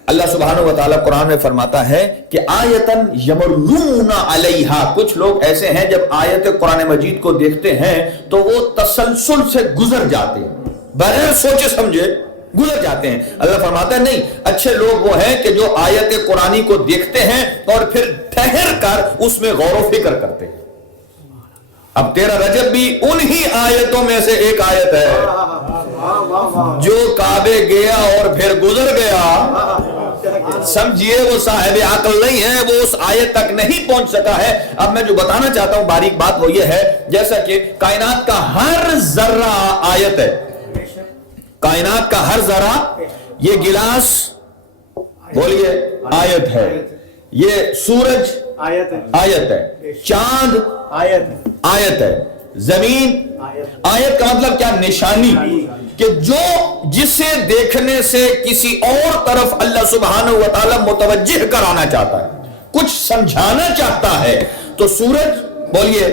اللہ سبحانہ و تعالیٰ قرآن میں فرماتا ہے کہ آیتن یمرون علیہا, کچھ لوگ ایسے ہیں جب آیت قرآن مجید کو دیکھتے ہیں تو وہ تسلسل سے گزر جاتے ہیں, بغیر سوچے سمجھے گزر جاتے ہیں. اللہ فرماتا ہے نہیں, اچھے لوگ وہ ہیں کہ جو آیت قرآنی کو دیکھتے ہیں اور پھر ٹھہر کر اس میں غور و فکر کرتے ہیں. اب 13 رجب بھی انہی آیتوں میں سے ایک آیت ہے, جو کعبے گیا اور پھر گزر گیا, سمجھیے وہ صاحب عقل نہیں ہے, وہ اس آیت تک نہیں پہنچ سکا ہے. اب میں جو بتانا چاہتا ہوں باریک بات وہ یہ ہے, جیسا کہ کائنات کا ہر ذرہ آیت ہے, کائنات کا ہر ذرہ, یہ گلاس بولیے آیت ہے, یہ سورج آیت ہے, چاند آیت ہے, زمین آیت کا مطلب کیا, نشانی, کہ جو جسے دیکھنے سے کسی اور طرف اللہ سبحانہ و تعالی متوجہ کرانا چاہتا ہے, کچھ سمجھانا چاہتا ہے, تو سورج بولیے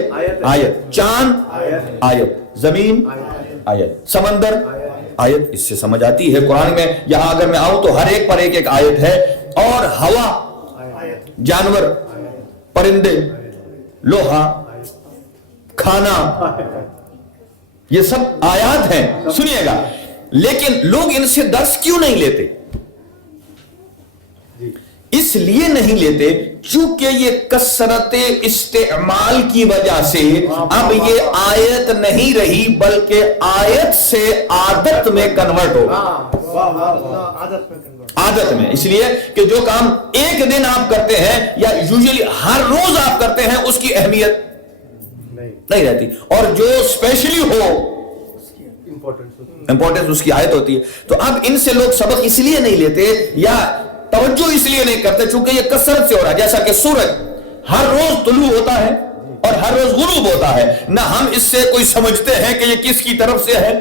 آیت, چاند آیت, زمین آیت, سمندر آیت. اس سے سمجھ آتی ہے قرآن میں. یہاں اگر میں آؤں تو ہر ایک پر ایک ایک آیت ہے, اور ہوا, جانور, پرندے, لوہا, کھانا, یہ سب آیات ہیں. سنیے گا, لیکن لوگ ان سے درس کیوں نہیں لیتے؟ اس لیے نہیں لیتے چونکہ یہ کثرت استعمال کی وجہ سے اب یہ آیت نہیں رہی بلکہ آیت سے عادت میں کنورٹ ہو, عادت میں. اس لیے کہ جو کام ایک دن آپ کرتے ہیں یا یوزلی ہر روز آپ کرتے ہیں اس کی اہمیت نہیں رہتی, اور جو اسپیشلی ہو امپورٹنس اس کی آیت ہوتی ہے. تو اب ان سے لوگ سبق اس لیے نہیں لیتے یا توجہ اس لیے نہیں کرتے چونکہ یہ کثرت سے ہو رہا ہے. جیسا کہ سورج ہر روز طلوع ہوتا ہے اور ہر روز غروب ہوتا ہے, نہ ہم اس سے کوئی سمجھتے ہیں کہ یہ کس کی طرف سے ہے,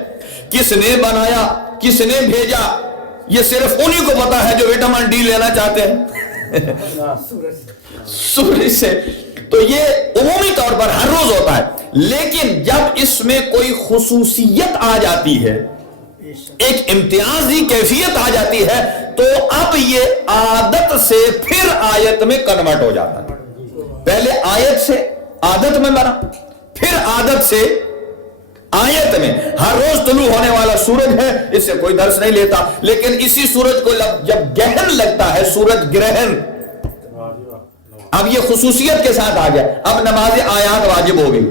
کس نے بنایا, کس نے بھیجا. یہ صرف انہی کو پتا ہے جو وٹامن ڈی لینا چاہتے ہیں سورج سے. تو یہ عمومی طور پر ہر روز ہوتا ہے, لیکن جب اس میں کوئی خصوصیت آ جاتی ہے, ایک امتیازی کیفیت آ جاتی ہے, تو اب یہ عادت سے پھر آیت میں کنورٹ ہو جاتا ہے. پہلے آیت سے عادت میں بنا, پھر عادت سے آیت میں. ہر روز طلوع ہونے والا سورج ہے, اس سے کوئی درس نہیں لیتا, لیکن اسی سورج کو جب گرہن لگتا ہے, سورج گرہن, اب یہ خصوصیت کے ساتھ آ گیا, اب نماز آیات واجب ہو گئی.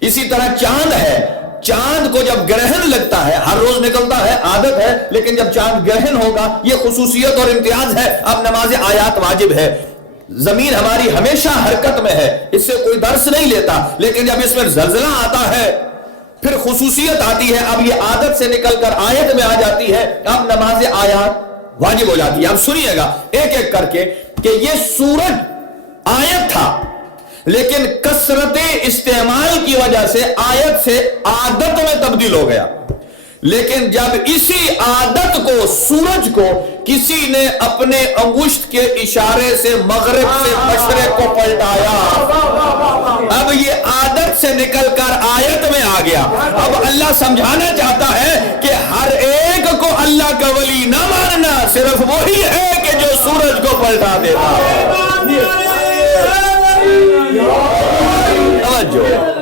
اسی طرح چاند ہے, چاند کو جب گرہن لگتا ہے, ہر روز نکلتا ہے, عادت ہے, لیکن جب چاند گرہن ہوگا, یہ خصوصیت اور امتیاز ہے, اب نماز آیات واجب ہے. زمین ہماری ہمیشہ حرکت میں ہے, اس سے کوئی درس نہیں لیتا, لیکن جب اس میں زلزلہ آتا ہے پھر خصوصیت آتی ہے, اب یہ عادت سے نکل کر آیت میں آ جاتی ہے, اب نماز آیات واجب ہو جاتی ہے. اب سنیے گا ایک ایک کر کے کہ یہ سورج آیت تھا, لیکن کثرت استعمال کی وجہ سے آیت سے عادت میں تبدیل ہو گیا. لیکن جب اسی عادت کو, سورج کو, کسی نے اپنے انگشت کے اشارے سے مغرب سے مشرق کو پلٹایا, اب یہ عادت سے نکل کر آیت میں آ گیا. اب اللہ سمجھانا چاہتا ہے کہ ہر ایک کو اللہ کا ولی نہ ماننا, صرف وہی ہے کہ جو سورج کو پلٹا دیتا ہے. توجہ,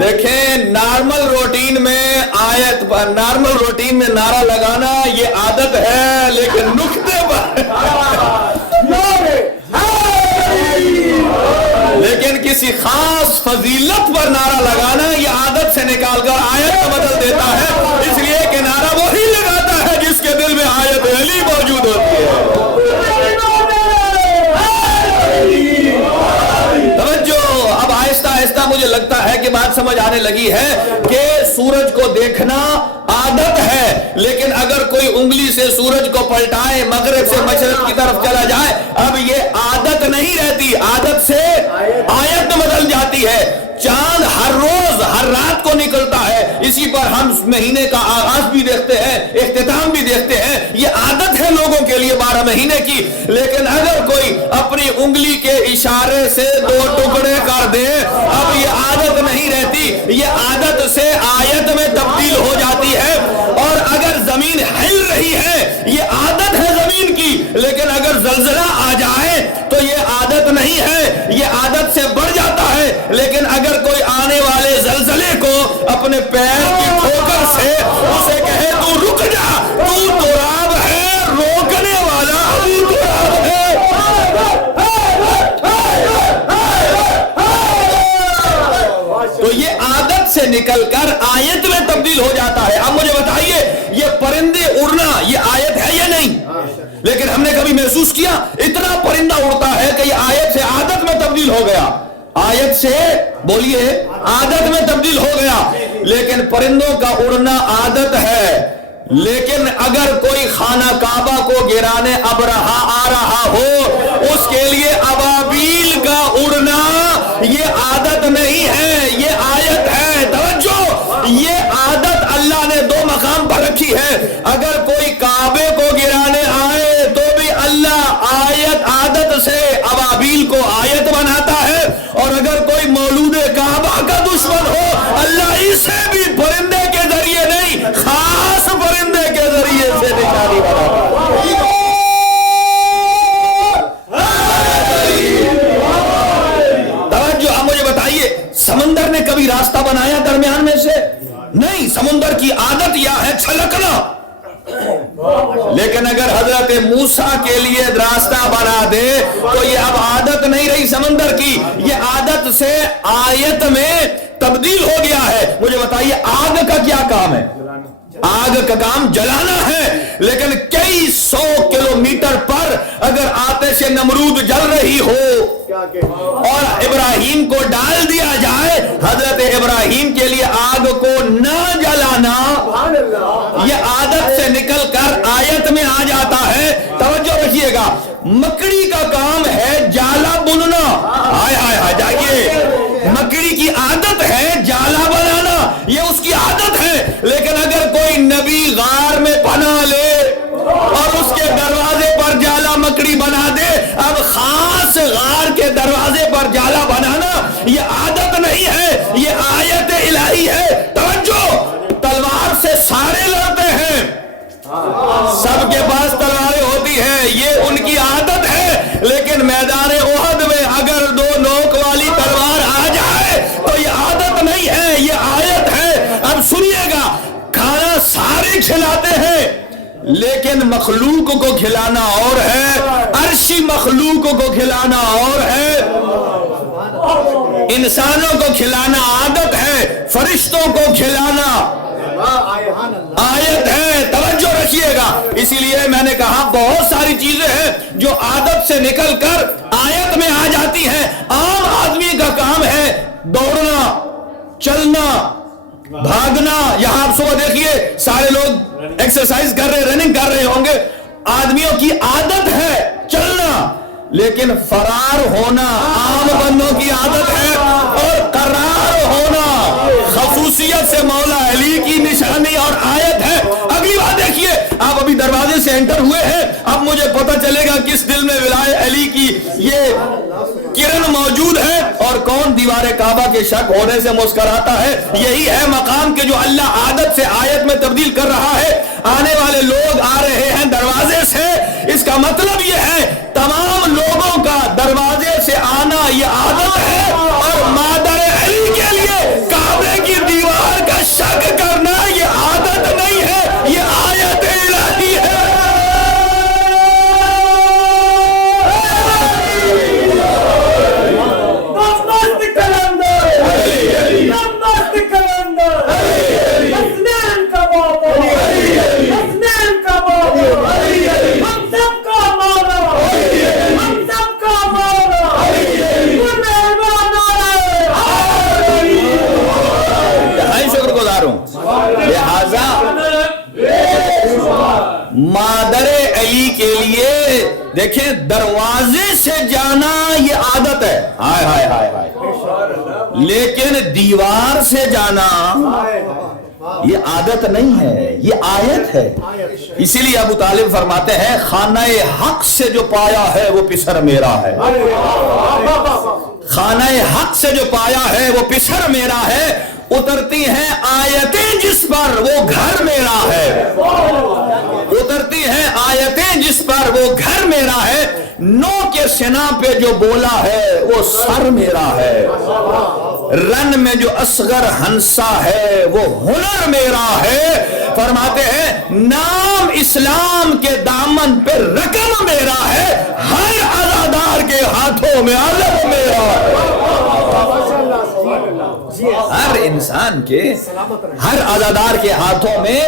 دیکھیں نارمل روڈ نارمل روٹین میں نعرہ لگانا یہ عادت ہے، لیکن نقطے پر لیکن کسی خاص فضیلت پر نعرہ لگانا یہ عادت سے نکال کر آیت بدل دیتا ہے، اس لیے کہ نعرہ وہی لگاتا ہے جس کے دل میں آیت علی موجود ہوتی ہے۔ توجہ، اب آہستہ آہستہ مجھے لگتا ہے کہ بات سمجھ آنے لگی ہے کہ سورج کو دیکھنا عادت ہے، لیکن اگر کوئی انگلی سے سورج کو پلٹائے مغرب سے مشرق کی طرف چلا جائے اب یہ عادت نہیں رہتی، عادت سے آیت بدل جاتی ہے۔ چاند ہر روز ہر رات کو نکلتا ہے، اسی پر ہم مہینے کا آغاز بھی دیکھتے ہیں، اختتام بھی دیکھتے ہیں، یہ عادت ہے لوگوں کے لیے 12 مہینے کی۔ لیکن اگر کوئی اپنی انگلی کے اشارے سے 2 ٹکڑے کر دے اب یہ عادت نہیں رہتی، یہ عادت سے آیت میں تبدیل ہو جاتی ہے۔ اور اگر زمین ہل رہی ہے یہ عادت ہے زمین کی، لیکن اگر زلزلہ آ جائے تو یہ عادت نہیں ہے، یہ عادت سے بڑھ جاتا ہے۔ لیکن اگر کوئی آنے والے زلزلے کو اپنے پیر کی ٹھوکر سے اسے کہے تو رک جا، تو تراب ہے، روکنے والا ابو تراب ہے۔ تو یہ عادت سے نکل کر آیت میں تبدیل ہو جاتا ہے۔ اب مجھے بتائیے یہ پرندے اڑنا یہ آیت ہے یا نہیں؟ لیکن ہم نے کبھی محسوس کیا اتنا پرندہ اڑتا ہے کہ یہ آیت سے عادت میں تبدیل ہو گیا، آیت سے بولیے عادت میں تبدیل ہو گیا۔ لیکن پرندوں کا اڑنا عادت ہے، لیکن اگر کوئی خانہ کعبہ کو گرانے ابرہا آ رہا ہو اس کے لیے ابابیل کا اڑنا یہ عادت نہیں ہے، یہ آیت ہے۔ توجہ، یہ عادت اللہ نے 2 مقام پر رکھی ہے۔ اگر کوئی کعبے کو گرانے آئے تو بھی اللہ عادت سے ابابیل کو آیت بناتا ہے، اور اگر کوئی مولود کعبہ کا دشمن ہو اللہ اسے بھی پرندے کے ذریعے نہیں خاص پرندے کے ذریعے سے نشانی بناتا ہے۔ توجہ، اب مجھے بتائیے سمندر نے کبھی راستہ بنایا درمیان میں سے؟ نہیں، سمندر کی عادت یہ ہے چھلکنا۔ لیکن اگر حضرت موسیٰ کے لیے راستہ بنا دے تو یہ اب عادت نہیں رہی سمندر کی، یہ عادت سے آیت میں تبدیل ہو گیا ہے۔ مجھے بتائیے آگ کا کیا کام ہے؟ آگ کا کام جلانا ہے، لیکن کئی 100 کلومیٹر پر اگر آتش نمرود جل رہی ہو اور ابراہیم کو ڈال دیا جائے، حضرت ابراہیم کے لیے آگ کو نہ جلانا یہ عادت سے نکل کر آیت میں آ جاتا ہے۔ توجہ رکھیے گا، مکڑی کا کام ہے جالا بننا، ہائے ہائے ہائے جائیے، مکڑی کی عادت ہے جالا بنانا، یہ اس کی عادت ہے۔ لیکن اگر کوئی نبی غار میں پناہ لے اور اس کے دروازے پر جالا مکڑی بنا دے، اب خاص غار کے دروازے پر جالا بنانا یہ عادت نہیں ہے، یہ آیت الہی ہے۔ توجہ، تلوار سے سارے لڑتے ہیں، سب کے پاس تلواریں ہوتی ہیں، یہ ان کی عادت ہے، لیکن میدان احد میں اگر 2 نوک والی تلوار آ جائے تو یہ عادت نہیں ہے، یہ آیت ہے۔ اب سنیے گا، کھانا سارے کھلاتے ہیں لیکن مخلوق کو کھلانا اور ہے، عرشی مخلوق کو کھلانا اور ہے، انسانوں کو کھلانا عادت ہے، فرشتوں کو کھلانا آیت ہے۔ توجہ رکھیے گا، اسی لیے میں نے کہا بہت ساری چیزیں ہیں جو عادت سے نکل کر آیت میں آ جاتی ہیں۔ عام آدمی کا کام ہے دوڑنا، چلنا، بھاگنا۔ یہاں آپ صبح دیکھیے سارے لوگ ایکسرسائز کر رہے، رننگ کر رہے ہوں گے، آدمیوں کی عادت ہے چلنا، لیکن فرار ہونا عام بندوں کی عادت ہے، اور قرار ہونا خصوصیت سے مولا علی کی نشانی اور آیت ہے۔ اگلی بات دیکھیے، آپ ابھی دروازے سے انٹر ہوئے ہیں، اب مجھے پتہ چلے گا کس دل میں ولایت علی کی یہ کرن موجود ہے اور کون دیوار کعبہ کے شک ہونے سے مسکراتا ہے۔ یہی ہے مقام کہ جو اللہ عادت سے آیت میں تبدیل کر رہا ہے۔ آنے والے لوگ آ رہے ہیں دروازے سے، اس کا مطلب یہ ہے تمام لوگوں کا دروازے سے آنا یہ عادت ہے، اور مادر علی کے لیے کعبے کی دیوار کا شک کرنا یہ عادت دیکھیں دروازے سے جانا یہ عادت ہے، ہائے ہائے ہائے ہائے، لیکن دیوار سے جانا یہ عادت نہیں ہے، یہ آیت ہے۔ اسی لیے ابو طالب فرماتے ہیں خانہ حق سے جو پایا ہے وہ پسر میرا ہے، خانہ حق سے جو پایا ہے وہ پسر میرا ہے، اترتی ہیں آیتیں جس پر وہ گھر میرا ہے، اترتی ہیں آیتیں جس پر وہ گھر میرا ہے، نو کے سنا پہ جو بولا ہے وہ سر میرا ہے، رن میں جو اصغر ہنسا ہے وہ ہنر میرا ہے۔ فرماتے ہیں نام اسلام کے دامن پہ رقم میرا ہے، ہر عزادار کے ہاتھوں میں علم میرا ہے، ہر انسان کے ہر عزادار کے ہاتھوں میں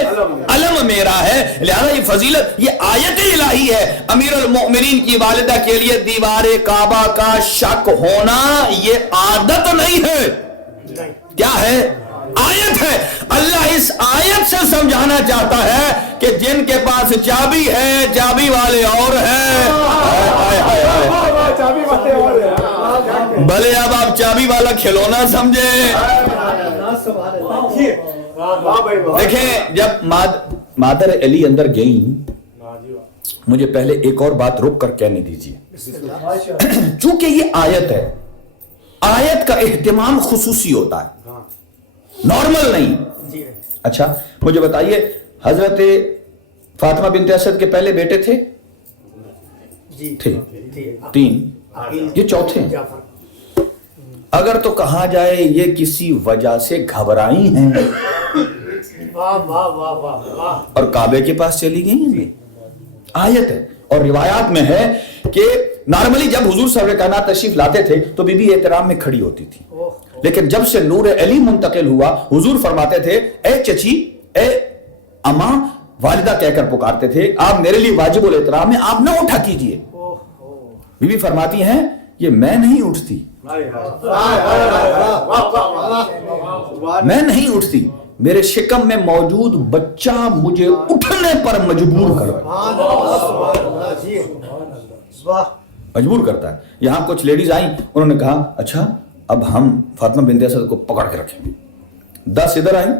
علم میرا ہے۔ لہذا یہ فضیلت، یہ آیت الہی ہے۔ امیر المؤمنین کی والدہ کے لیے دیوار کعبہ کا شک ہونا یہ عادت نہیں ہے، کیا ہے؟ آیت ہے۔ اللہ اس آیت سے سمجھانا چاہتا ہے کہ جن کے پاس چابی ہے چابی والے اور ہیں، بھلے اب آپ چابی والا کھلونا سمجھیں۔ دیکھیں جب مادر علی اندر گئیں، مجھے پہلے ایک اور بات رک کر کہنے دیجیے، چونکہ یہ آیت ہے، آیت کا اہتمام خصوصی ہوتا ہے، نارمل نہیں۔ اچھا مجھے بتائیے حضرت فاطمہ بنت اسد کے پہلے بیٹے تھے؟ تھے، 3، یہ چوتھے ہیں۔ اگر تو کہا جائے یہ کسی وجہ سے گھبرائی ہیں اور کعبے کے پاس چلی گئی ہیں، آیت ہے۔ اور روایات میں ہے کہ نارملی جب حضور صلی اللہ علیہ وسلم تشریف لاتے تھے تو بی بی احترام میں کھڑی ہوتی تھی، لیکن جب سے نور علی منتقل ہوا حضور فرماتے تھے اے چچی، اے اماں، والدہ کہہ کر پکارتے تھے، آپ میرے لیے واجب الاحترام ہیں، آپ نہ اٹھا کیجئے۔ بی بی فرماتی ہیں یہ میں نہیں اٹھتی، میں نہیں اٹھتی، میرے شکم میں موجود بچہ مجھے اٹھنے پر مجبور کرتا ہے۔ یہاں کچھ لیڈیز آئیں، انہوں نے کہا اچھا اب ہم فاطمہ بنت اسد کو پکڑ کے رکھیں گے۔ 10 ادھر آئیں،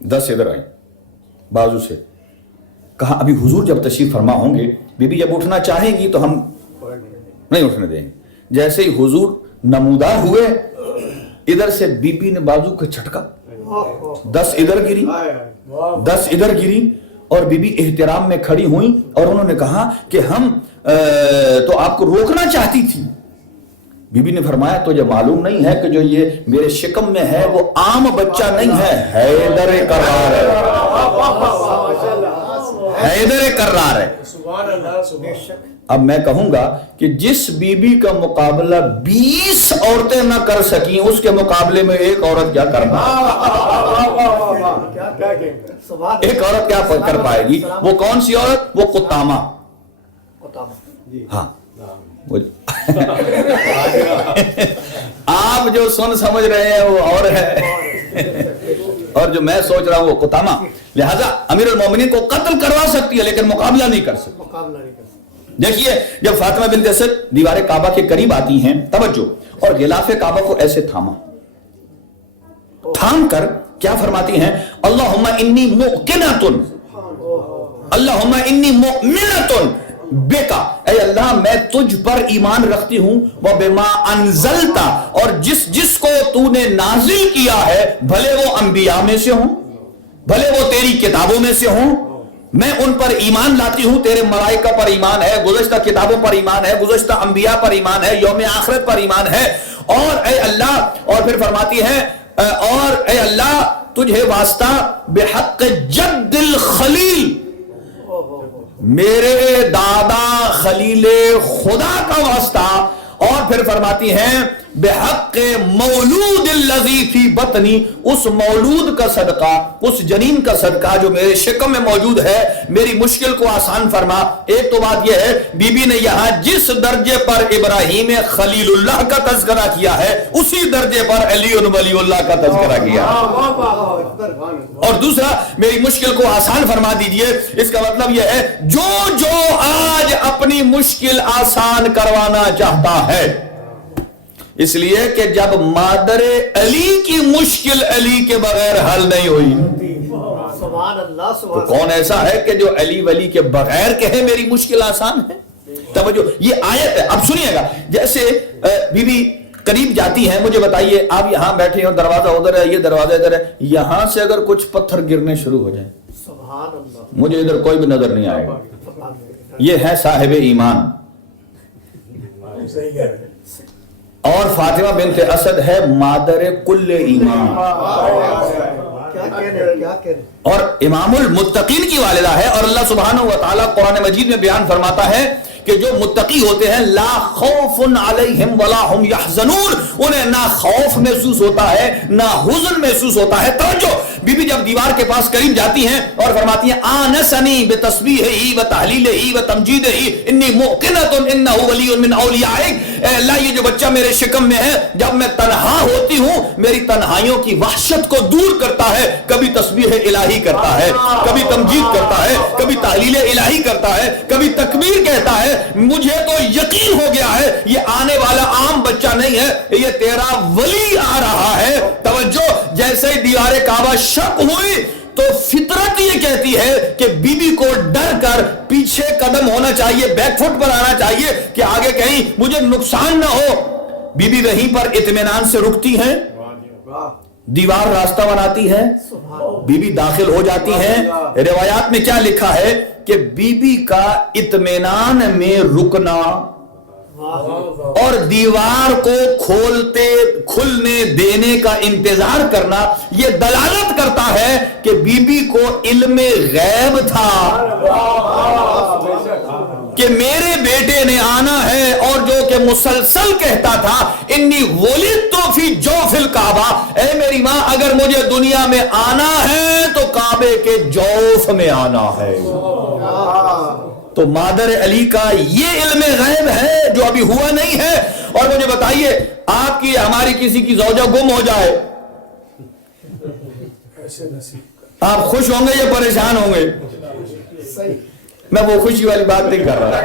10 ادھر آئیں بازو سے، کہا ابھی حضور جب تشریف فرما ہوں گے، بی بی جب اٹھنا چاہیں گی تو ہم نہیں اٹھنے دیں گے۔ جیسے ہی حضور نمودار ہوئے، ادھر سے بی بی نے بازو کو چھٹکا، 10 ادھر گری، 10 ادھر گری، اور بی بی احترام میں کھڑی ہوئیں اور انہوں نے کہا کہ ہم تو آپ کو روکنا چاہتی تھی۔ بی بی نے فرمایا تجھے معلوم نہیں ہے کہ جو یہ میرے شکم میں ہے وہ عام بچہ نہیں ہے، حیدر کرار ہے، حیدر کرار ہے۔ اب میں کہوں گا کہ جس بی بی کا مقابلہ 20 عورتیں نہ کر سکیں، اس کے مقابلے میں ایک عورت کیا کرنا، ایک عورت کیا کر پائے گی؟ وہ کون سی عورت؟ وہ قطامہ، ہاں آپ جو سن سمجھ رہے ہیں وہ اور ہے، اور جو میں سوچ رہا ہوں وہ قطامہ۔ لہذا امیر المومنین کو قتل کروا سکتی ہے لیکن مقابلہ نہیں کر سکتی۔ دیکھیے جب فاطمہ بنت اسد دیوار کعبہ کے قریب آتی ہیں، توجہ، اور غلاف کعبہ کو ایسے تھاما، تھام کر کیا فرماتی ہیں؟ اللہم انی موقنۃ، اللہم انی مؤمنۃ بیکا، اے اللہ میں تجھ پر ایمان رکھتی ہوں، وبما انزلت، اور جس کو تو نے نازل کیا ہے، بھلے وہ انبیاء میں سے ہوں، بھلے وہ تیری کتابوں میں سے ہوں، میں ان پر ایمان لاتی ہوں، تیرے ملائکہ پر ایمان ہے، گزشتہ کتابوں پر ایمان ہے، گزشتہ انبیاء پر ایمان ہے، یوم آخرت پر ایمان ہے، اور اے اللہ، اور پھر فرماتی ہے اور اے اللہ تجھے واسطہ بحق جد الخلیل، میرے دادا خلیل خدا کا واسطہ، اور پھر فرماتی ہیں بحق مولود الذی فی بطنی، اس مولود کا صدقہ، اس جنین کا صدقہ جو میرے شکم میں موجود ہے، میری مشکل کو آسان فرما۔ ایک تو بات یہ ہے، بی بی نے یہاں جس درجے پر ابراہیم خلیل اللہ کا تذکرہ کیا ہے، اسی درجے پر علی ولی اللہ کا تذکرہ کیا ہے۔ اور دوسرا، میری مشکل کو آسان فرما دیجئے، اس کا مطلب یہ ہے جو آج اپنی مشکل آسان کروانا چاہتا ہے، اس لیے کہ جب مادر علی کی مشکل علی کے بغیر حل نہیں ہوئی، تو کون ایسا ہے کہ جو علی ولی کے بغیر کہے میری مشکل آسان ہے؟ توجہ، یہ آیت ہے۔ اب سنیے گا، جیسے بی بی قریب جاتی ہیں، مجھے بتائیے آپ یہاں بیٹھے ہو، دروازہ ادھر ہے، یہ دروازہ ادھر ہے، یہاں سے اگر کچھ پتھر گرنے شروع ہو جائیں، مجھے ادھر کوئی بھی نظر نہیں آئے گا۔ یہ ہے صاحب ایمان۔ اور فاطمہ بنت اسد ہے مادر کل ایمان، اور امام المتقین کی والدہ ہے۔ اور اللہ سبحانہ و تعالیٰ قرآن مجید میں بیان فرماتا ہے کہ جو متقی ہوتے ہیں لا خوف علیہم ولا ہم یحزنون، انہیں نہ خوف محسوس ہوتا ہے نہ حزن محسوس ہوتا ہے۔ توجہ، بی بی جب دیوار کے پاس قریب جاتی ہیں اور فرماتی ہیں آنسنی بتسبیحہ و تہلیلہ و تمجیدہ انی موقنۃ انہ ولی من اولیائک، اے اللہ یہ جو بچہ میرے شکم میں ہے، جب میں تنہا ہوتی ہوں میری تنہائیوں کی وحشت کو دور کرتا ہے، کبھی تسبیح الہی کرتا ہے، کبھی تمجید کرتا ہے، کبھی تہلیل الہی کرتا ہے، کبھی تکبیر کہتا ہے۔ مجھے تو یقین ہو گیا ہے یہ آنے والا عام بچہ نہیں ہے، یہ تیرا ولی آ رہا ہے۔ توجہ، جیسے ہی دیوار کعبہ شق ہوئی تو فطرت یہ کہتی ہے کہ بی بی کو ڈر کر پیچھے قدم ہونا چاہیے، بیک فٹ پر آنا چاہیے کہ آگے کہیں مجھے نقصان نہ ہو۔ بی بی وہیں پر اطمینان سے رکتی ہیں، دیوار راستہ بناتی ہے، بی بی داخل ہو جاتی ہیں۔ روایات میں کیا لکھا ہے کہ بی بی کا اطمینان میں رکنا اور دیوار کو کھلنے دینے کا انتظار کرنا یہ دلالت کرتا ہے کہ بی بی کو علم غیب تھا کہ میرے بیٹے نے آنا ہے، اور جو کہ مسلسل کہتا تھا انی ولدت فی جوف الکعبہ، اے میری ماں اگر مجھے دنیا میں آنا ہے تو کعبے کے جوف میں آنا ہے۔ تو مادر علی کا یہ علم غیب ہے جو ابھی ہوا نہیں ہے۔ اور مجھے بتائیے، آپ کی ہماری کسی کی زوجہ گم ہو جائے، آپ خوش ہوں گے یا پریشان ہوں گے؟ میں وہ خوشی والی بات نہیں کر رہا،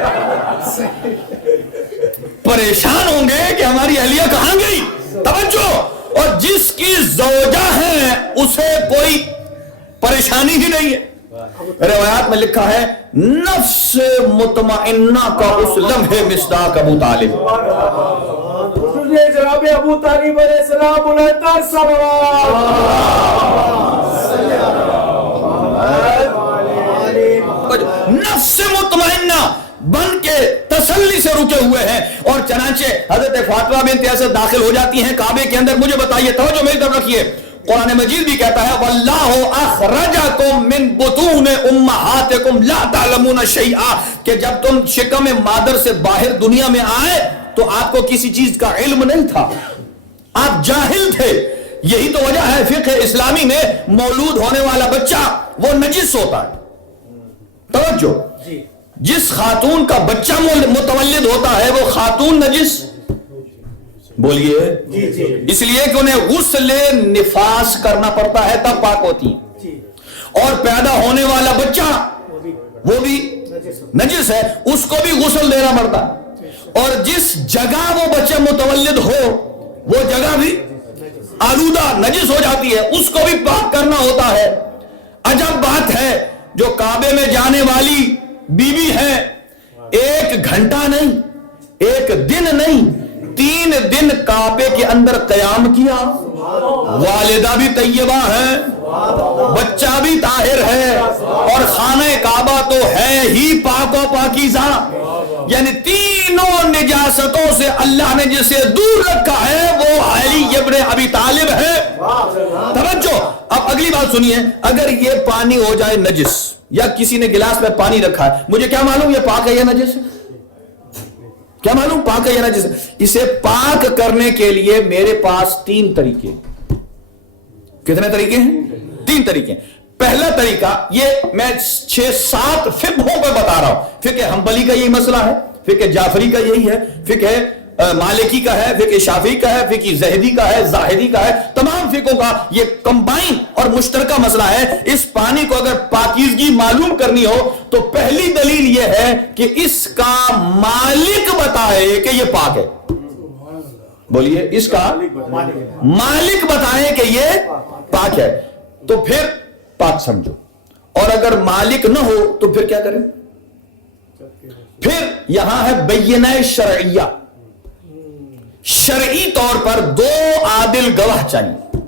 پریشان ہوں گے کہ ہماری اہلیہ کہاں گئی۔ توجہ، اور جس کی زوجہ ہے اسے کوئی پریشانی ہی نہیں ہے۔ روایات میں لکھا ہے نفس مطمئنہ کا اس لمحے مصداق ابو طالب۔ جناب ابو طالب علیہ السلام انہیں نفس مطمئنہ بن کے تسلی سے رکے ہوئے ہیں، اور چنانچہ حضرت فاطمہ بنت اسد داخل ہو جاتی ہیں کعبے کے اندر۔ مجھے بتائیے، توجہ میری طرف رکھیے، قرآن مجید بھی کہتا ہے واللہ اخرجکم من بطون امہاتکم لا تعلمون شیئا، کہ جب تم شکم مادر سے باہر دنیا میں آئے تو آپ کو کسی چیز کا علم نہیں تھا، آپ جاہل تھے۔ یہی تو وجہ ہے فقہ اسلامی میں مولود ہونے والا بچہ وہ نجس ہوتا ہے۔ توجہ، جس خاتون کا بچہ متولد ہوتا ہے وہ خاتون نجس، بولیے، اس لیے کہ انہیں غسل نفاس کرنا پڑتا ہے تب پاک ہوتی ہیں، اور پیدا ہونے والا بچہ وہ بھی نجس ہے، اس کو بھی غسل دینا پڑتا ہے، اور جس جگہ وہ بچہ متولد ہو وہ جگہ بھی آلودہ نجس ہو جاتی ہے، اس کو بھی پاک کرنا ہوتا ہے۔ عجب بات ہے، جو کعبے میں جانے والی بی بی ہے، ایک گھنٹہ نہیں، ایک دن نہیں، 3 دن کعبے کے اندر قیام کیا، والدہ بھی طیبہ ہے، بچہ بھی طاہر ہے، اور خانہ کعبہ تو ہے ہی پاک و پاکیزہ، یعنی تینوں نجاستوں سے اللہ نے جسے دور رکھا ہے وہ علی ابن ابی طالب ہے۔ توجہ، اب اگلی بات سنیے، اگر یہ پانی ہو جائے نجس، یا کسی نے گلاس میں پانی رکھا ہے، مجھے کیا معلوم یہ پاک ہے یا نجس ہے؟ کیا معلوم پاک ہے یا نجس؟ اسے پاک کرنے کے لیے میرے پاس 3 طریقے. کتنے طریقے ہیں؟ 3 طریقے. پہلا طریقہ یہ میں 6-7 فقہوں پہ بتا رہا ہوں. فقہ حنبلی کا یہی مسئلہ ہے, فقہ جعفری کا یہی ہے, فقہ مالکی کا ہے, فقہ شافعی کا ہے, فقہ زہدی کا ہے, زاہدی کا ہے. تمام فقہوں کا یہ کمبائن اور مشترکہ مسئلہ ہے. اس پانی کو اگر پاکیزگی معلوم کرنی ہو تو پہلی دلیل یہ ہے کہ اس کا مالک بتائے کہ یہ پاک ہے. بولیے, اس کا مالک بتائے کہ یہ پاک ہے تو پھر پاک سمجھو. اور اگر مالک نہ ہو تو پھر کیا کریں؟ پھر یہاں ہے بینہ شرعیہ. شرعی طور پر 2 عادل گواہ چاہیے.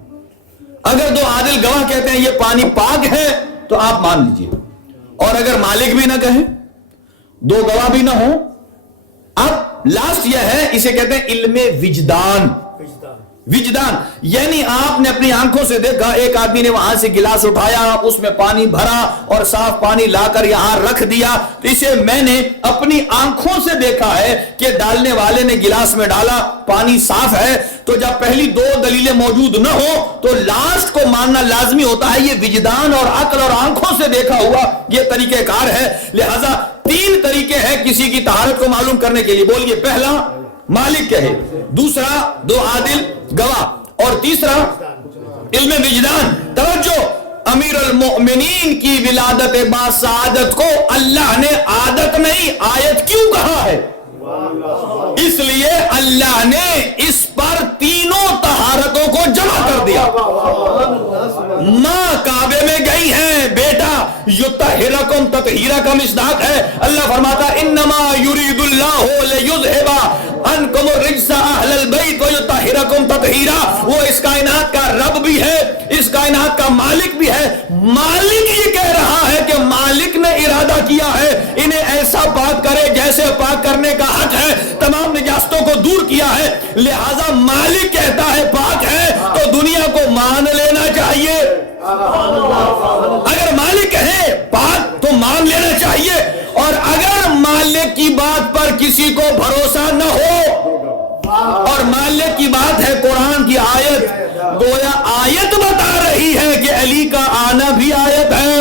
اگر 2 عادل گواہ کہتے ہیں یہ پانی پاک ہے تو آپ مان لیجئے, اور اگر مالک بھی نہ کہیں, 2 گواہ بھی نہ ہوں. اب لاسٹ یہ ہے, اسے کہتے ہیں علم وجدان. وجدان یعنی آپ نے اپنی آنکھوں سے دیکھا, ایک آدمی نے وہاں سے گلاس اٹھایا, اس میں پانی بھرا اور صاف پانی لا کر یہاں رکھ دیا, تو اسے میں نے اپنی آنکھوں سے دیکھا ہے کہ ڈالنے والے نے گلاس میں ڈالا, پانی صاف ہے. تو جب پہلی 2 دلیلیں موجود نہ ہو تو لاسٹ کو ماننا لازمی ہوتا ہے. یہ وجدان اور عقل اور آنکھوں سے دیکھا ہوا یہ طریقہ کار ہے. لہذا 3 طریقے ہیں کسی کی طہارت کو معلوم کرنے کے لیے. بولیے, پہلا مالک کہے, دوسرا 2 عادل گواہ, اور تیسرا علم وجدان. توجہ, امیر المؤمنین کی ولادت باسعادت کو اللہ نے عادت نہیں آیت کیوں کہا ہے؟ اس لیے اللہ نے اس پر 3 طہارتوں کو جمع کر دیا. ماں کعبے میں گئی ہیں, بیٹا یطہرکم تطہیرا کا مصداق ہے. اللہ فرماتا انما یرید اللہ لیذھب عنکم الرجس اہل البیت ویطہرکم تطہیرا. وہ اس کائنات کا رب بھی ہے, اس کائنات کا مالک بھی ہے. مالک یہ کہہ رہا ہے کہ مالک نے ارادہ کیا ہے انہیں ایسا پاک کرے جیسے پاک کرنے کا حق ہے, تمام نجاستوں کو دور کیا ہے. لہذا مالک کہتا ہے پاک ہے تو دنیا کو مان لینا چاہیے. اگر مالک ہے پاک تو مان لینا چاہیے. اور اگر مالک کی بات پر کسی کو بھروسہ نہ ہو, اور مالک کی بات ہے قرآن کی آیت, گویا آیت بتا رہی ہے کہ علی کا آنا بھی آیت ہے.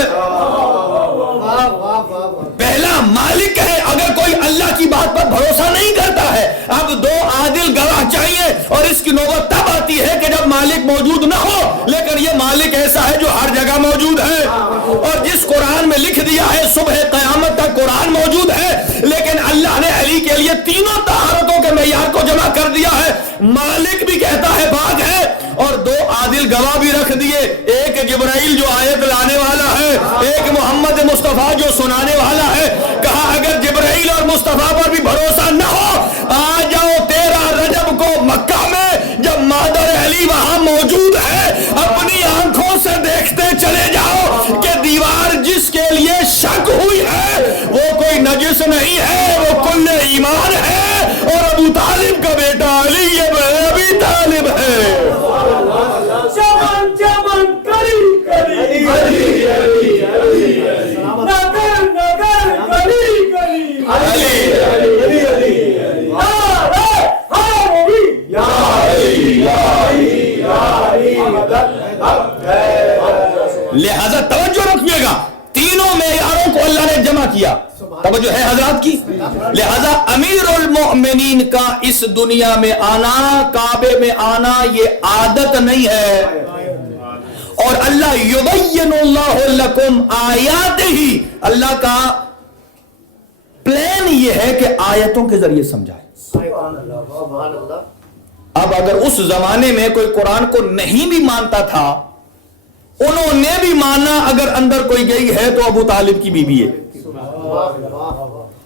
پہلا مالک ہے. اگر کوئی اللہ کی بات پر بھروسہ نہیں کرتا ہے, اب 2 عادل گواہ چاہیے, اور اس کی نوبت تب آتی ہے کہ جب مالک موجود نہ ہو. لیکن یہ مالک ایسا ہے جو ہر جگہ موجود ہے, اور جس قرآن میں لکھ دیا ہے صبح قیامت تک قرآن موجود ہے. لیکن اللہ نے علی کے لیے 3 طہارتوں کے معیار کو جمع کر دیا ہے. مالک بھی کہتا ہے پاک ہے, اور 2 عادل گواہ بھی رکھ دیے. ایک جبرائیل جو آیت لانے والا ہے, ایک محمد مصطفیٰ جو سنانے والا ہے. کہا اگر جبرائیل اور مصطفیٰ پر بھی بھروسہ نہ ہو, آ جاؤ 13 رجب کو مکہ میں جب مادر علی وہاں موجود ہے, اپنی آنکھوں سے دیکھتے چلے جاؤ کہ دیوار جس کے لیے شک ہوئی ہے وہ کوئی نجس نہیں ہے, وہ کل ایمان ہے, اور ابو طالب کا بیٹا علی ابی طالب ہے. چمن چمن کری کری علی علی علی نگر نگر کری کری علی علی علی نعرہ حیدری یا علی یا علی یا علی مدد حق ہے. لہذا توجہ رکھیے گا, تینوں معیاروں کو اللہ نے جمع کیا. توجہ ہے حضرات کی. لہذا امیر المؤمنین کا اس دنیا میں آنا, کعبے میں آنا, یہ عادت نہیں ہے. اور اللہ یبین اللہ لکم آیات ہی, اللہ کا پلان یہ ہے کہ آیتوں کے ذریعے سمجھائے. اب اگر اس زمانے میں کوئی قرآن کو نہیں بھی مانتا تھا, انہوں نے بھی مانا اگر اندر کوئی گئی ہے تو ابو طالب کی بیوی ہے,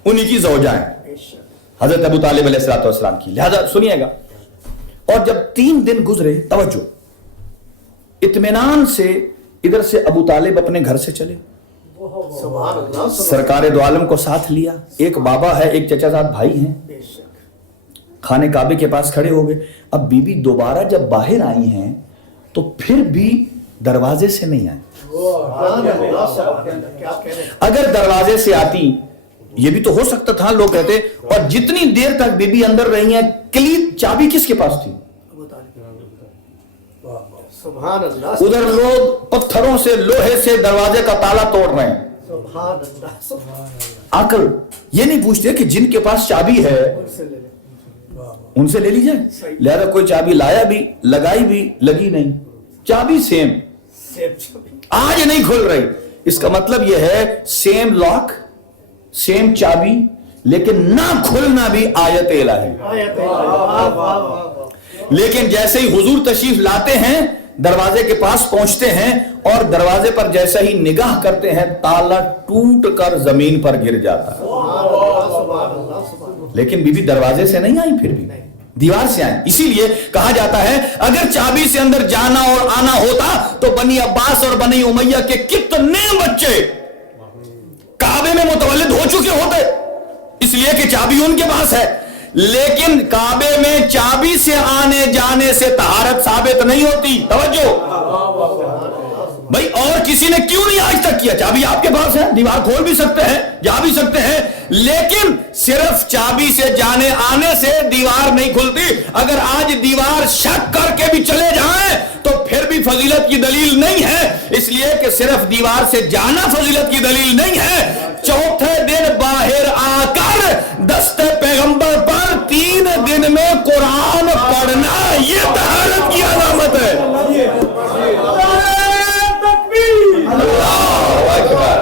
انہی کی زوجہ ہے حضرت ابو طالب علیہ السلام کی. لہذا سنیے گا. اور جب 3 دن گزرے, توجہ, اطمینان سے ادھر سے ابو طالب اپنے گھر سے چلے, سرکار دو عالم کو ساتھ لیا. ایک بابا ہے, ایک چچا زاد بھائی ہیں, خانے کعبے کے پاس کھڑے ہو گئے. اب بی بی دوبارہ جب باہر آئی ہیں تو پھر بھی دروازے سے نہیں آئی. اگر دروازے سے آتی یہ بھی تو ہو سکتا تھا, لوگ کہتے. اور جتنی دیر تک بی بی اندر رہی ہیں, کلید چابی کس کے پاس تھی؟ سبحان اللہ, ادھر لوگ پتھروں سے, لوہے سے دروازے کا تالا توڑ رہے ہیں. سبحان اللہ, سبحان آ کر یہ نہیں پوچھتے کہ جن کے پاس چابی ہے ان سے لے لی جائے. لہذا کوئی چابی لایا بھی, لگائی بھی, لگی نہیں, چابی سیم, آج نہیں کھل رہی. اس کا مطلب یہ ہے سیم لاک, سیم چابی, لیکن نہ کھلنا بھی آیت الہی. لیکن جیسے ہی حضور تشریف لاتے ہیں, دروازے کے پاس پہنچتے ہیں اور دروازے پر جیسا ہی نگاہ کرتے ہیں, تالا ٹوٹ کر زمین پر گر جاتا ہے. لیکن بی بی دروازے سے نہیں آئی, پھر بھی دیوار سے آئی. اسی لیے کہا جاتا ہے اگر چابی سے اندر جانا اور آنا ہوتا تو بنی عباس اور بنی امیہ کے کتنے بچے کعبے میں متولد ہو چکے ہوتے, اس لیے کہ چابی ان کے پاس ہے. لیکن کعبے میں چابی سے آنے جانے سے طہارت ثابت نہیں ہوتی. توجہ بھائی, اور کسی نے کیوں نہیں آج تک کیا؟ چابی آپ کے پاس ہے, دیوار کھول بھی سکتے ہیں, جا بھی سکتے ہیں, لیکن صرف چابی سے جانے آنے سے دیوار نہیں کھلتی. اگر آج دیوار شک کر کے بھی چلے جائیں تو پھر بھی فضیلت کی دلیل نہیں ہے, اس لیے کہ صرف دیوار سے جانا فضیلت کی دلیل نہیں ہے. چوتھے دن باہر آ کر دست پیغمبر پر 3 دن میں قرآن پڑھنا یہ طہارت کی علامت ہے. اللہ اکبر,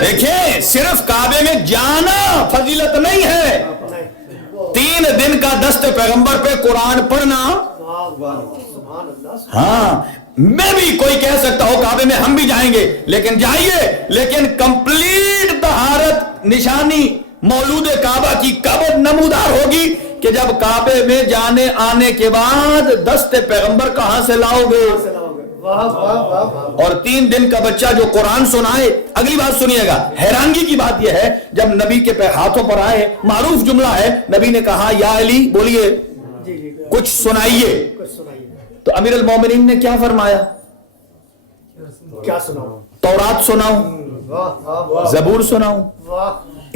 دیکھیں صرف کعبے میں جانا فضیلت نہیں ہے, 3 دن کا دست پیغمبر پہ قرآن پڑھنا. ہاں میں بھی کوئی کہہ سکتا ہو کعبے میں ہم بھی جائیں گے, لیکن جائیے, لیکن کمپلیٹ طہارت نشانی مولود کعبہ کی کب نمودار ہوگی کہ جب کعبے میں جانے آنے کے بعد دست پیغمبر کہاں سے لاؤ گے. اور 3 دن کا بچہ جو قرآن سنائے. اگلی بات سنیے گا, حیرانگی کی بات یہ ہے جب نبی کے ہاتھوں پر آئے, معروف جملہ ہے, نبی نے کہا یا علی بولیے کچھ سنائیے. تو امیر المومنین نے کیا فرمایا؟ کیا سناؤں؟ تورات سناؤں, زبور سناؤں,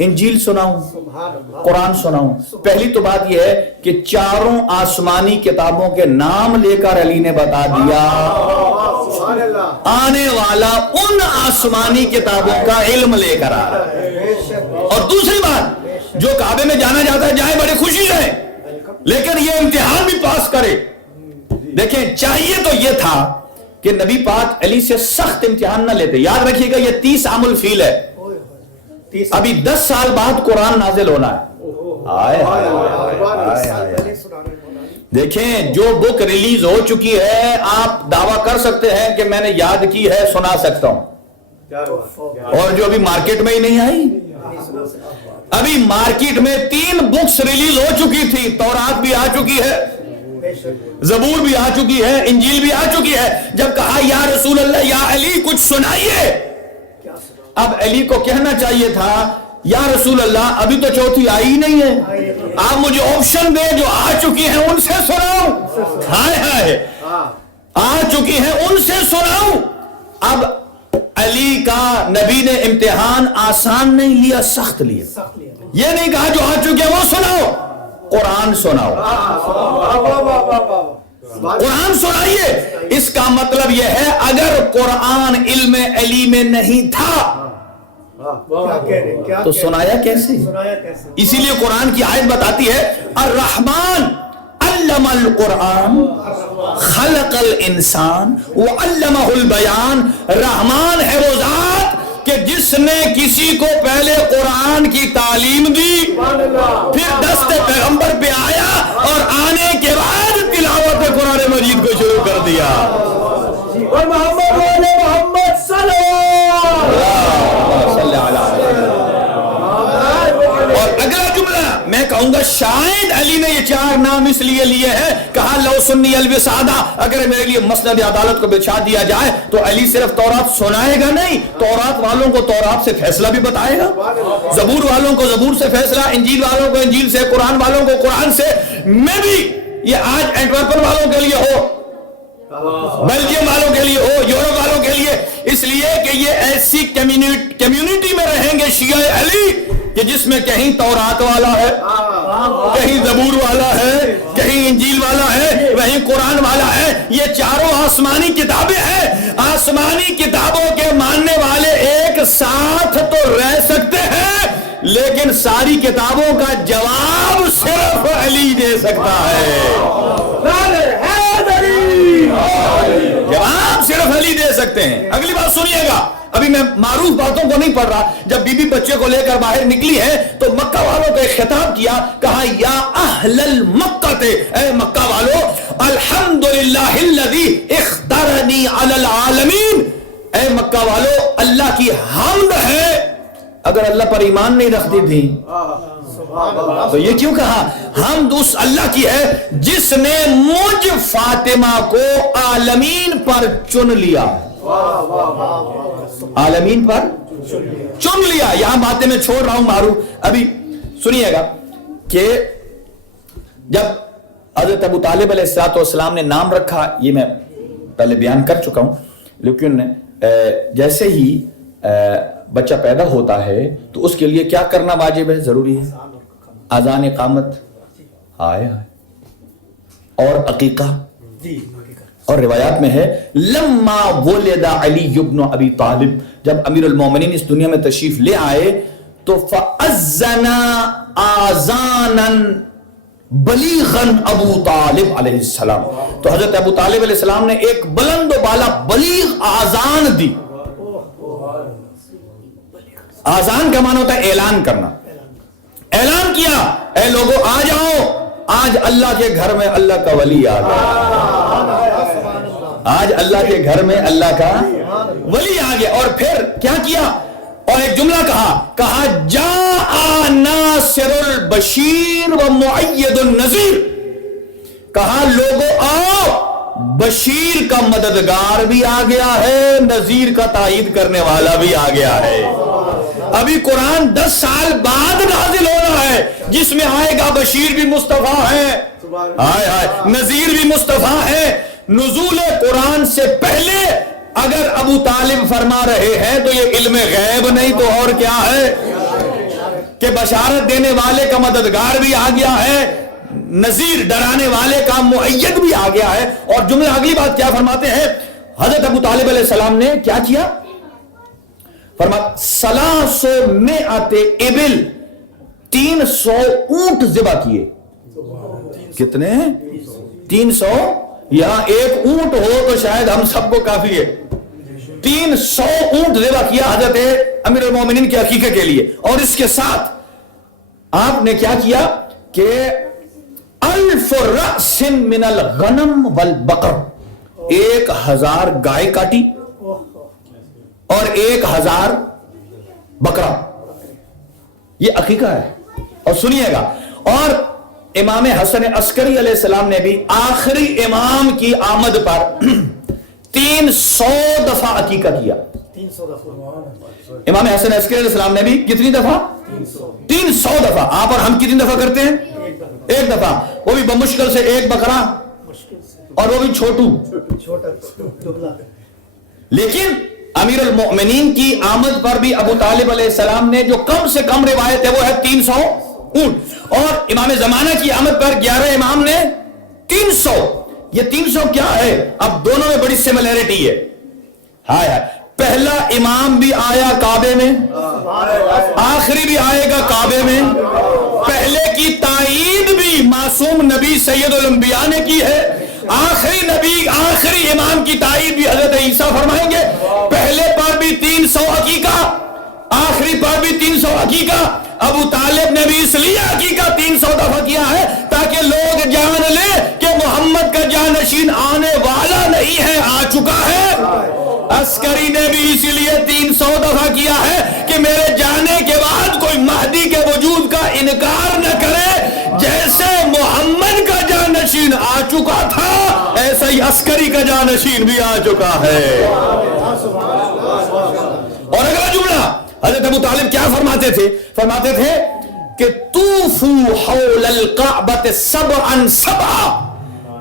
انجیل سناؤں, قرآن سناؤں. پہلی تو بات یہ ہے کہ 4 آسمانی کتابوں کے نام لے کر علی نے بتا دیا آنے والا ان آسمانی کتابوں کا علم لے کر آ رہا ہے. اور دوسری بات, جو کعبے میں جانا جاتا ہے جائے بڑے خوشی سے, لیکن یہ امتحان بھی پاس کرے. دیکھیں چاہیے تو یہ تھا کہ نبی پاک علی سے سخت امتحان نہ لیتے. یاد رکھیے گا یہ 30 عام الفیل ہے, ابھی 10 سال بعد قرآن نازل ہونا ہے. دیکھیں جو بک ریلیز ہو چکی ہے آپ دعویٰ کر سکتے ہیں کہ میں نے یاد کی ہے, سنا سکتا ہوں, اور جو ابھی مارکیٹ میں ہی نہیں آئی. ابھی مارکیٹ میں 3 بکس ریلیز ہو چکی تھی, تورات بھی آ چکی ہے, زبور بھی آ چکی ہے, انجیل بھی آ چکی ہے. جب کہا یا رسول اللہ یا علی کچھ سنائیے, اب علی کو کہنا چاہیے تھا یا رسول اللہ ابھی تو چوتھی آئی ہی نہیں ہے, آپ مجھے آپشن دیں, جو آ چکی ہیں ان سے سناؤں. ہائے ہائے, آ چکی ہیں ان سے سناؤں. اب علی کا نبی نے امتحان آسان نہیں لیا, سخت لیا. یہ نہیں کہا جو آ چکے وہ سناؤ, قرآن سناؤ, قرآن سنائیے. اس کا مطلب یہ ہے اگر قرآن علم علی میں نہیں تھا تو سنایا کیسے؟ اسی لیے قرآن کی آیت بتاتی ہے الرحمن علم القرآن خلق الانسان وعلمہ البیان. رحمان ہے وہ ذات کہ جس نے کسی کو پہلے قرآن کی تعلیم دی, پھر دست پیغمبر پہ آیا اور آنے کے بعد تلاوت قرآن مجید کو شروع کر دیا. اور محمد صلی اللہ علیہ وسلم. اور اگلا جملہ میں کہوں گا شاید علی نے یہ 4 نام اس لیے لیے ہیں, کہا لو سنی الوسادہ, اگر میرے لیے مسند عدالت کو بچھا دیا جائے تو علی صرف تورات سنائے گا نہیں, تورات والوں کو تورات سے فیصلہ بھی بتائے گا, زبور والوں کو زبور سے فیصلہ, انجیل والوں کو انجیل سے, قرآن والوں کو قرآن سے. میں بھی یہ آج اینٹورپن والوں کے لیے ہو, بیلجیم والوں کے لیے ہو، یورپ والوں کے لیے، اس لیے کہ یہ ایسی کمیونٹی میں رہیں گے شیعہ علی کہ جس میں کہیں تورات والا ہے، کہیں زبور والا ہے، کہیں انجیل والا ہے، وہیں قرآن والا ہے. یہ چاروں آسمانی کتابیں ہیں. آسمانی کتابوں کے ماننے والے ایک ساتھ تو رہ سکتے ہیں، لیکن ساری کتابوں کا جواب صرف علی دے سکتا ہے. جواب صرف علی دے سکتے ہیں. اگلی بات سنیے گا، ابھی میں معروف باتوں کو نہیں پڑھ رہا. جب بی بی بچے کو لے کر باہر نکلی ہے تو مکہ والوں کو ایک خطاب کیا، کہا یا اہل المکہ، اے مکہ والو، الحمدللہ الذی اختارنی علی العالمین. اے مکہ والو، اللہ کی حمد ہے. اگر اللہ پر ایمان نہیں رکھتی تھی تو یہ کیوں کہا؟ حمد اس اللہ کی ہے جس نے مجھ فاطمہ کو عالمین پر چن لیا. عالمین پر چن لیا. یہاں باتیں میں چھوڑ رہا ہوں معروف. ابھی سنیے گا کہ جب حضرت ابو طالب علیہ السلام نے نام رکھا، یہ میں پہلے بیان کر چکا ہوں، لیکن جیسے ہی بچہ پیدا ہوتا ہے تو اس کے لیے کیا کرنا واجب ہے، ضروری ہے؟ اذان، اقامت، ہائے اور عقیقہ. اور روایات میں ہے لما ولد علی ابن ابی طالب، جب امیر المومنین اس دنیا میں تشریف لے آئے تو فاذن آذانا بلیغا ابو طالب علیہ السلام، تو حضرت ابو طالب علیہ السلام نے ایک بلند و بالا بلیغ آذان دی. آذان کا معنی ہوتا ہے اعلان کرنا. اعلان کیا، اے لوگوں آ جاؤ، آج اللہ کے گھر میں اللہ کا ولی آ گیا. آج اللہ کے گھر میں اللہ کا ولی آ گیا. اور پھر کیا کیا؟ اور ایک جملہ کہا جاء ناصر البشیر و مؤید النذیر. کہا لوگوں آؤ، بشیر کا مددگار بھی آ گیا ہے، نذیر کا تائید کرنے والا بھی آ گیا ہے. ابھی قرآن 10 سال بعد نازل ہونا ہے، جس میں آئے گا بشیر بھی مصطفیٰ ہے، نذیر بھی مصطفیٰ ہے. نزول قرآن سے پہلے اگر ابو طالب فرما رہے ہیں تو یہ علم غیب نہیں تو اور کیا ہے کہ بشارت دینے والے کا مددگار بھی آ گیا ہے، نذیر ڈرانے والے کا مؤید بھی آ گیا ہے. اور جملہ اگلی بات کیا فرماتے ہیں؟ حضرت ابو طالب علیہ السلام نے کیا کیا؟ فرمایا 300 ابل، 300 اونٹ ذبح کیے. کتنے؟ 300. یہاں ایک اونٹ ہو تو شاید ہم سب کو کافی ہے. 300 اونٹ ذبح کیا حضرت امیر المومنین کی عقیقے کے لیے. اور اس کے ساتھ آپ نے کیا کیا کہ 1000 رأس من الغنم والبقر، 1000 گائے کاٹی اور 1000 بکرا. یہ عقیقہ ہے. اور سنیے گا، اور امام حسن عسکری علیہ السلام نے بھی آخری امام کی آمد پر 300 دفعہ عقیقہ کیا. امام حسن عسکری علیہ السلام نے بھی کتنی دفعہ؟ 300 دفعہ. آپ اور ہم کتنی دفعہ کرتے ہیں؟ ایک دفعہ، وہ بھی بمشکل سے ایک بکرا، اور وہ بھی چھوٹو. لیکن امیر المؤمنین کی آمد پر بھی ابو طالب علیہ السلام نے جو کم سے کم روایت ہے وہ ہے 300 اونٹ. اور امام زمانہ کی آمد پر 11 امام نے 300. یہ 300 کیا ہے؟ اب دونوں میں بڑی سملیرٹی ہے. ہائے پہلا امام بھی آیا کعبے میں، آخری بھی آئے گا کعبے میں. پہلے کی تائید بھی معصوم نبی سید الانبیاء نے کی ہے، آخری نبی آخری امام کی تائید بھی حضرت عیسیٰ فرمائیں گے. پہلے پر بھی 300 عقیقہ، آخری پر بھی 300 عقیقہ. ابو طالب نے بھی اس لیے عقیقہ 300 دفعہ کیا ہے تاکہ لوگ جان لیں کہ محمد کا جانشین آنے والا نہیں ہے، آ چکا ہے. عسکری نے بھی اسی لیے 300 دفعہ کیا ہے کہ میرے جانے کے بعد کوئی مہدی کے وجود کا انکار نہ کرے. جیسے محمد کا جانشین آ چکا تھا ایسا ہی عسکری کا جانشین بھی آ چکا ہے. اور اگلا جملہ حضرت ابو طالب کیا فرماتے تھے؟ فرماتے تھے کہ طوفوا حول الکعبۃ 7 سبعا،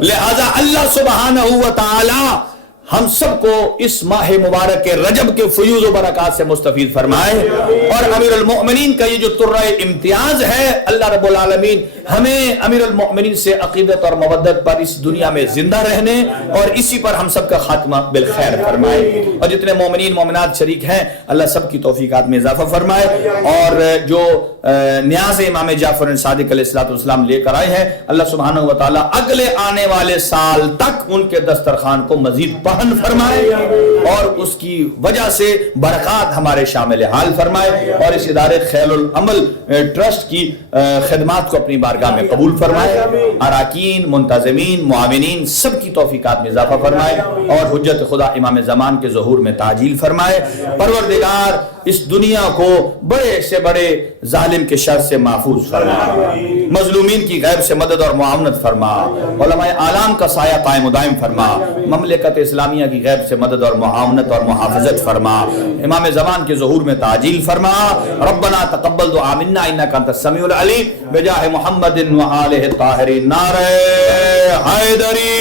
لہذا اللہ سبحانہ و تعالی ہم سب کو اس ماہ مبارک کے رجب کے فیوز و برکات سے مستفید فرمائے، اور امیر المؤمنین کا یہ جو طرہ امتیاز ہے، اللہ رب العالمین ہمیں امیر المؤمنین سے عقیدت اور مودت پر اس دنیا میں زندہ رہنے اور اسی پر ہم سب کا خاتمہ بالخیر فرمائے، اور جتنے مومنین مومنات شریک ہیں اللہ سب کی توفیقات میں اضافہ فرمائے، اور جو نیاز امام جعفر صادق علیہ السلام لے کر آئے ہیں اللہ سبحانہ و تعالیٰ اگلے آنے والے سال تک ان کے دسترخوان کو مزید پہن فرمائے اور اس کی وجہ سے برکات ہمارے شامل حال فرمائے، اور اس ادارے خیر العمل ٹرسٹ کی خدمات کو اپنی بارگاہ میں قبول فرمائے، اراکین، منتظمین، معاونین سب کی توفیقات میں اضافہ فرمائے، اور حجت خدا امام زمان کے ظہور میں تعجیل فرمائے۔ پروردگار اس دنیا کو بڑے سے بڑے ظالم کے شر سے محفوظ فرما، مظلومین کی غیب سے مدد اور معاونت فرما، علماء اعلام کا سایہ قائم و دائم فرما، مملکت اسلامیہ کی غیب سے مدد اور معاونت اور محافظت فرما، امام زمان کے ظہور میں تعجیل فرما۔ ربنا تقبل دعا منا انک انت السمیع العلیم بجاہ محمد و آلہ الطاہرین۔ نعرہ حیدری۔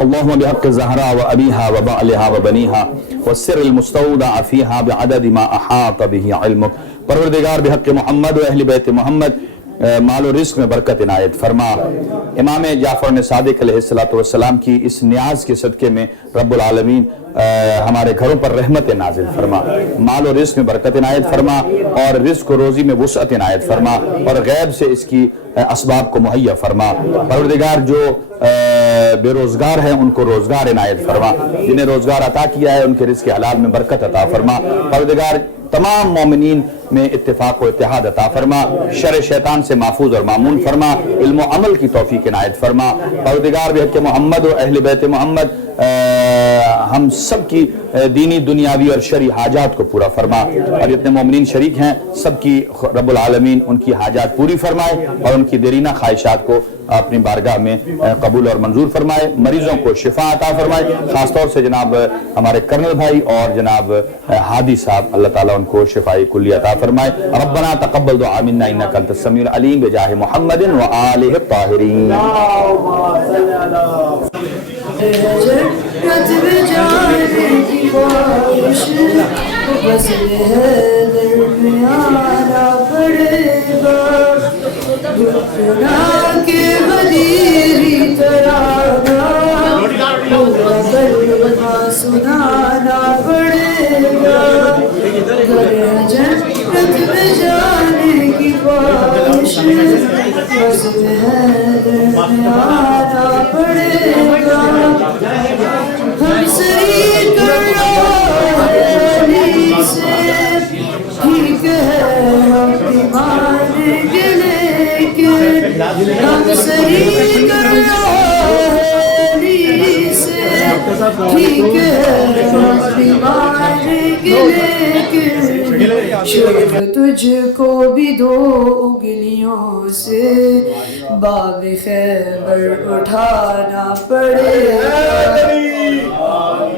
اللهم بحق الزهراء وأبيها وبعلها وبنيها والسر المستودع فيها بعدد ما أحاط به علمك۔ پروردگار بحق محمد و اہل بیت محمد مال و رزق میں برکت عنایت فرما۔ امام جعفر صادق علیہ السلام کی اس نیاز کے صدقے میں رب العالمین ہمارے گھروں پر رحمت نازل فرما، مال و رزق میں برکت عنایت فرما، اور رزق و روزی میں وسعت عنایت فرما، اور غیب سے اس کی اسباب کو مہیا فرما۔ پروردگار جو بے روزگار ہیں ان کو روزگار عنایت فرما، جنہیں روزگار عطا کیا ہے ان کے رزق حلال میں برکت عطا فرما۔ پروردگار تمام مومنین میں اتفاق و اتحاد عطا فرما، شر شیطان سے محفوظ اور معمون فرما، علم و عمل کی توفیق عنایت فرما۔ پروردگار بحق محمد و اہل بیت محمد ہم سب کی دینی دنیاوی اور شرعی حاجات کو پورا فرما، اور جتنے مومنین شریک ہیں سب کی رب العالمین ان کی حاجات پوری فرمائے اور ان کی دیرینہ خواہشات کو اپنی بارگاہ میں قبول اور منظور فرمائے، مریضوں کو شفا عطا فرمائے، خاص طور سے جناب ہمارے کرنل بھائی اور جناب ہادی صاحب اللہ تعالیٰ ان کو شفائی کلی عطا فرمائے۔ ربنا تقبل دعا منا انک انت السمیع العلیم بجاہ محمد و آلہ الطاہرین۔ جنت میں جانے کی خواہش بس حیدر میں آنا پڑے گا، گناہ کے غدیری ترانہ پورا کلمہ سنانا پڑے گا، جنت میں جانے کی خواہش بس حیدر میں آنا پڑے گا، ہم سری کرالی سے ٹھیک ہے ہم ایمان کے لیکن ہم سری کرالی سے ٹھیک ہے ہم ایمان کے لیکن شیخ تجھ کو بھی دو انگلیوں سے باب خیبر اٹھانا پڑے گا۔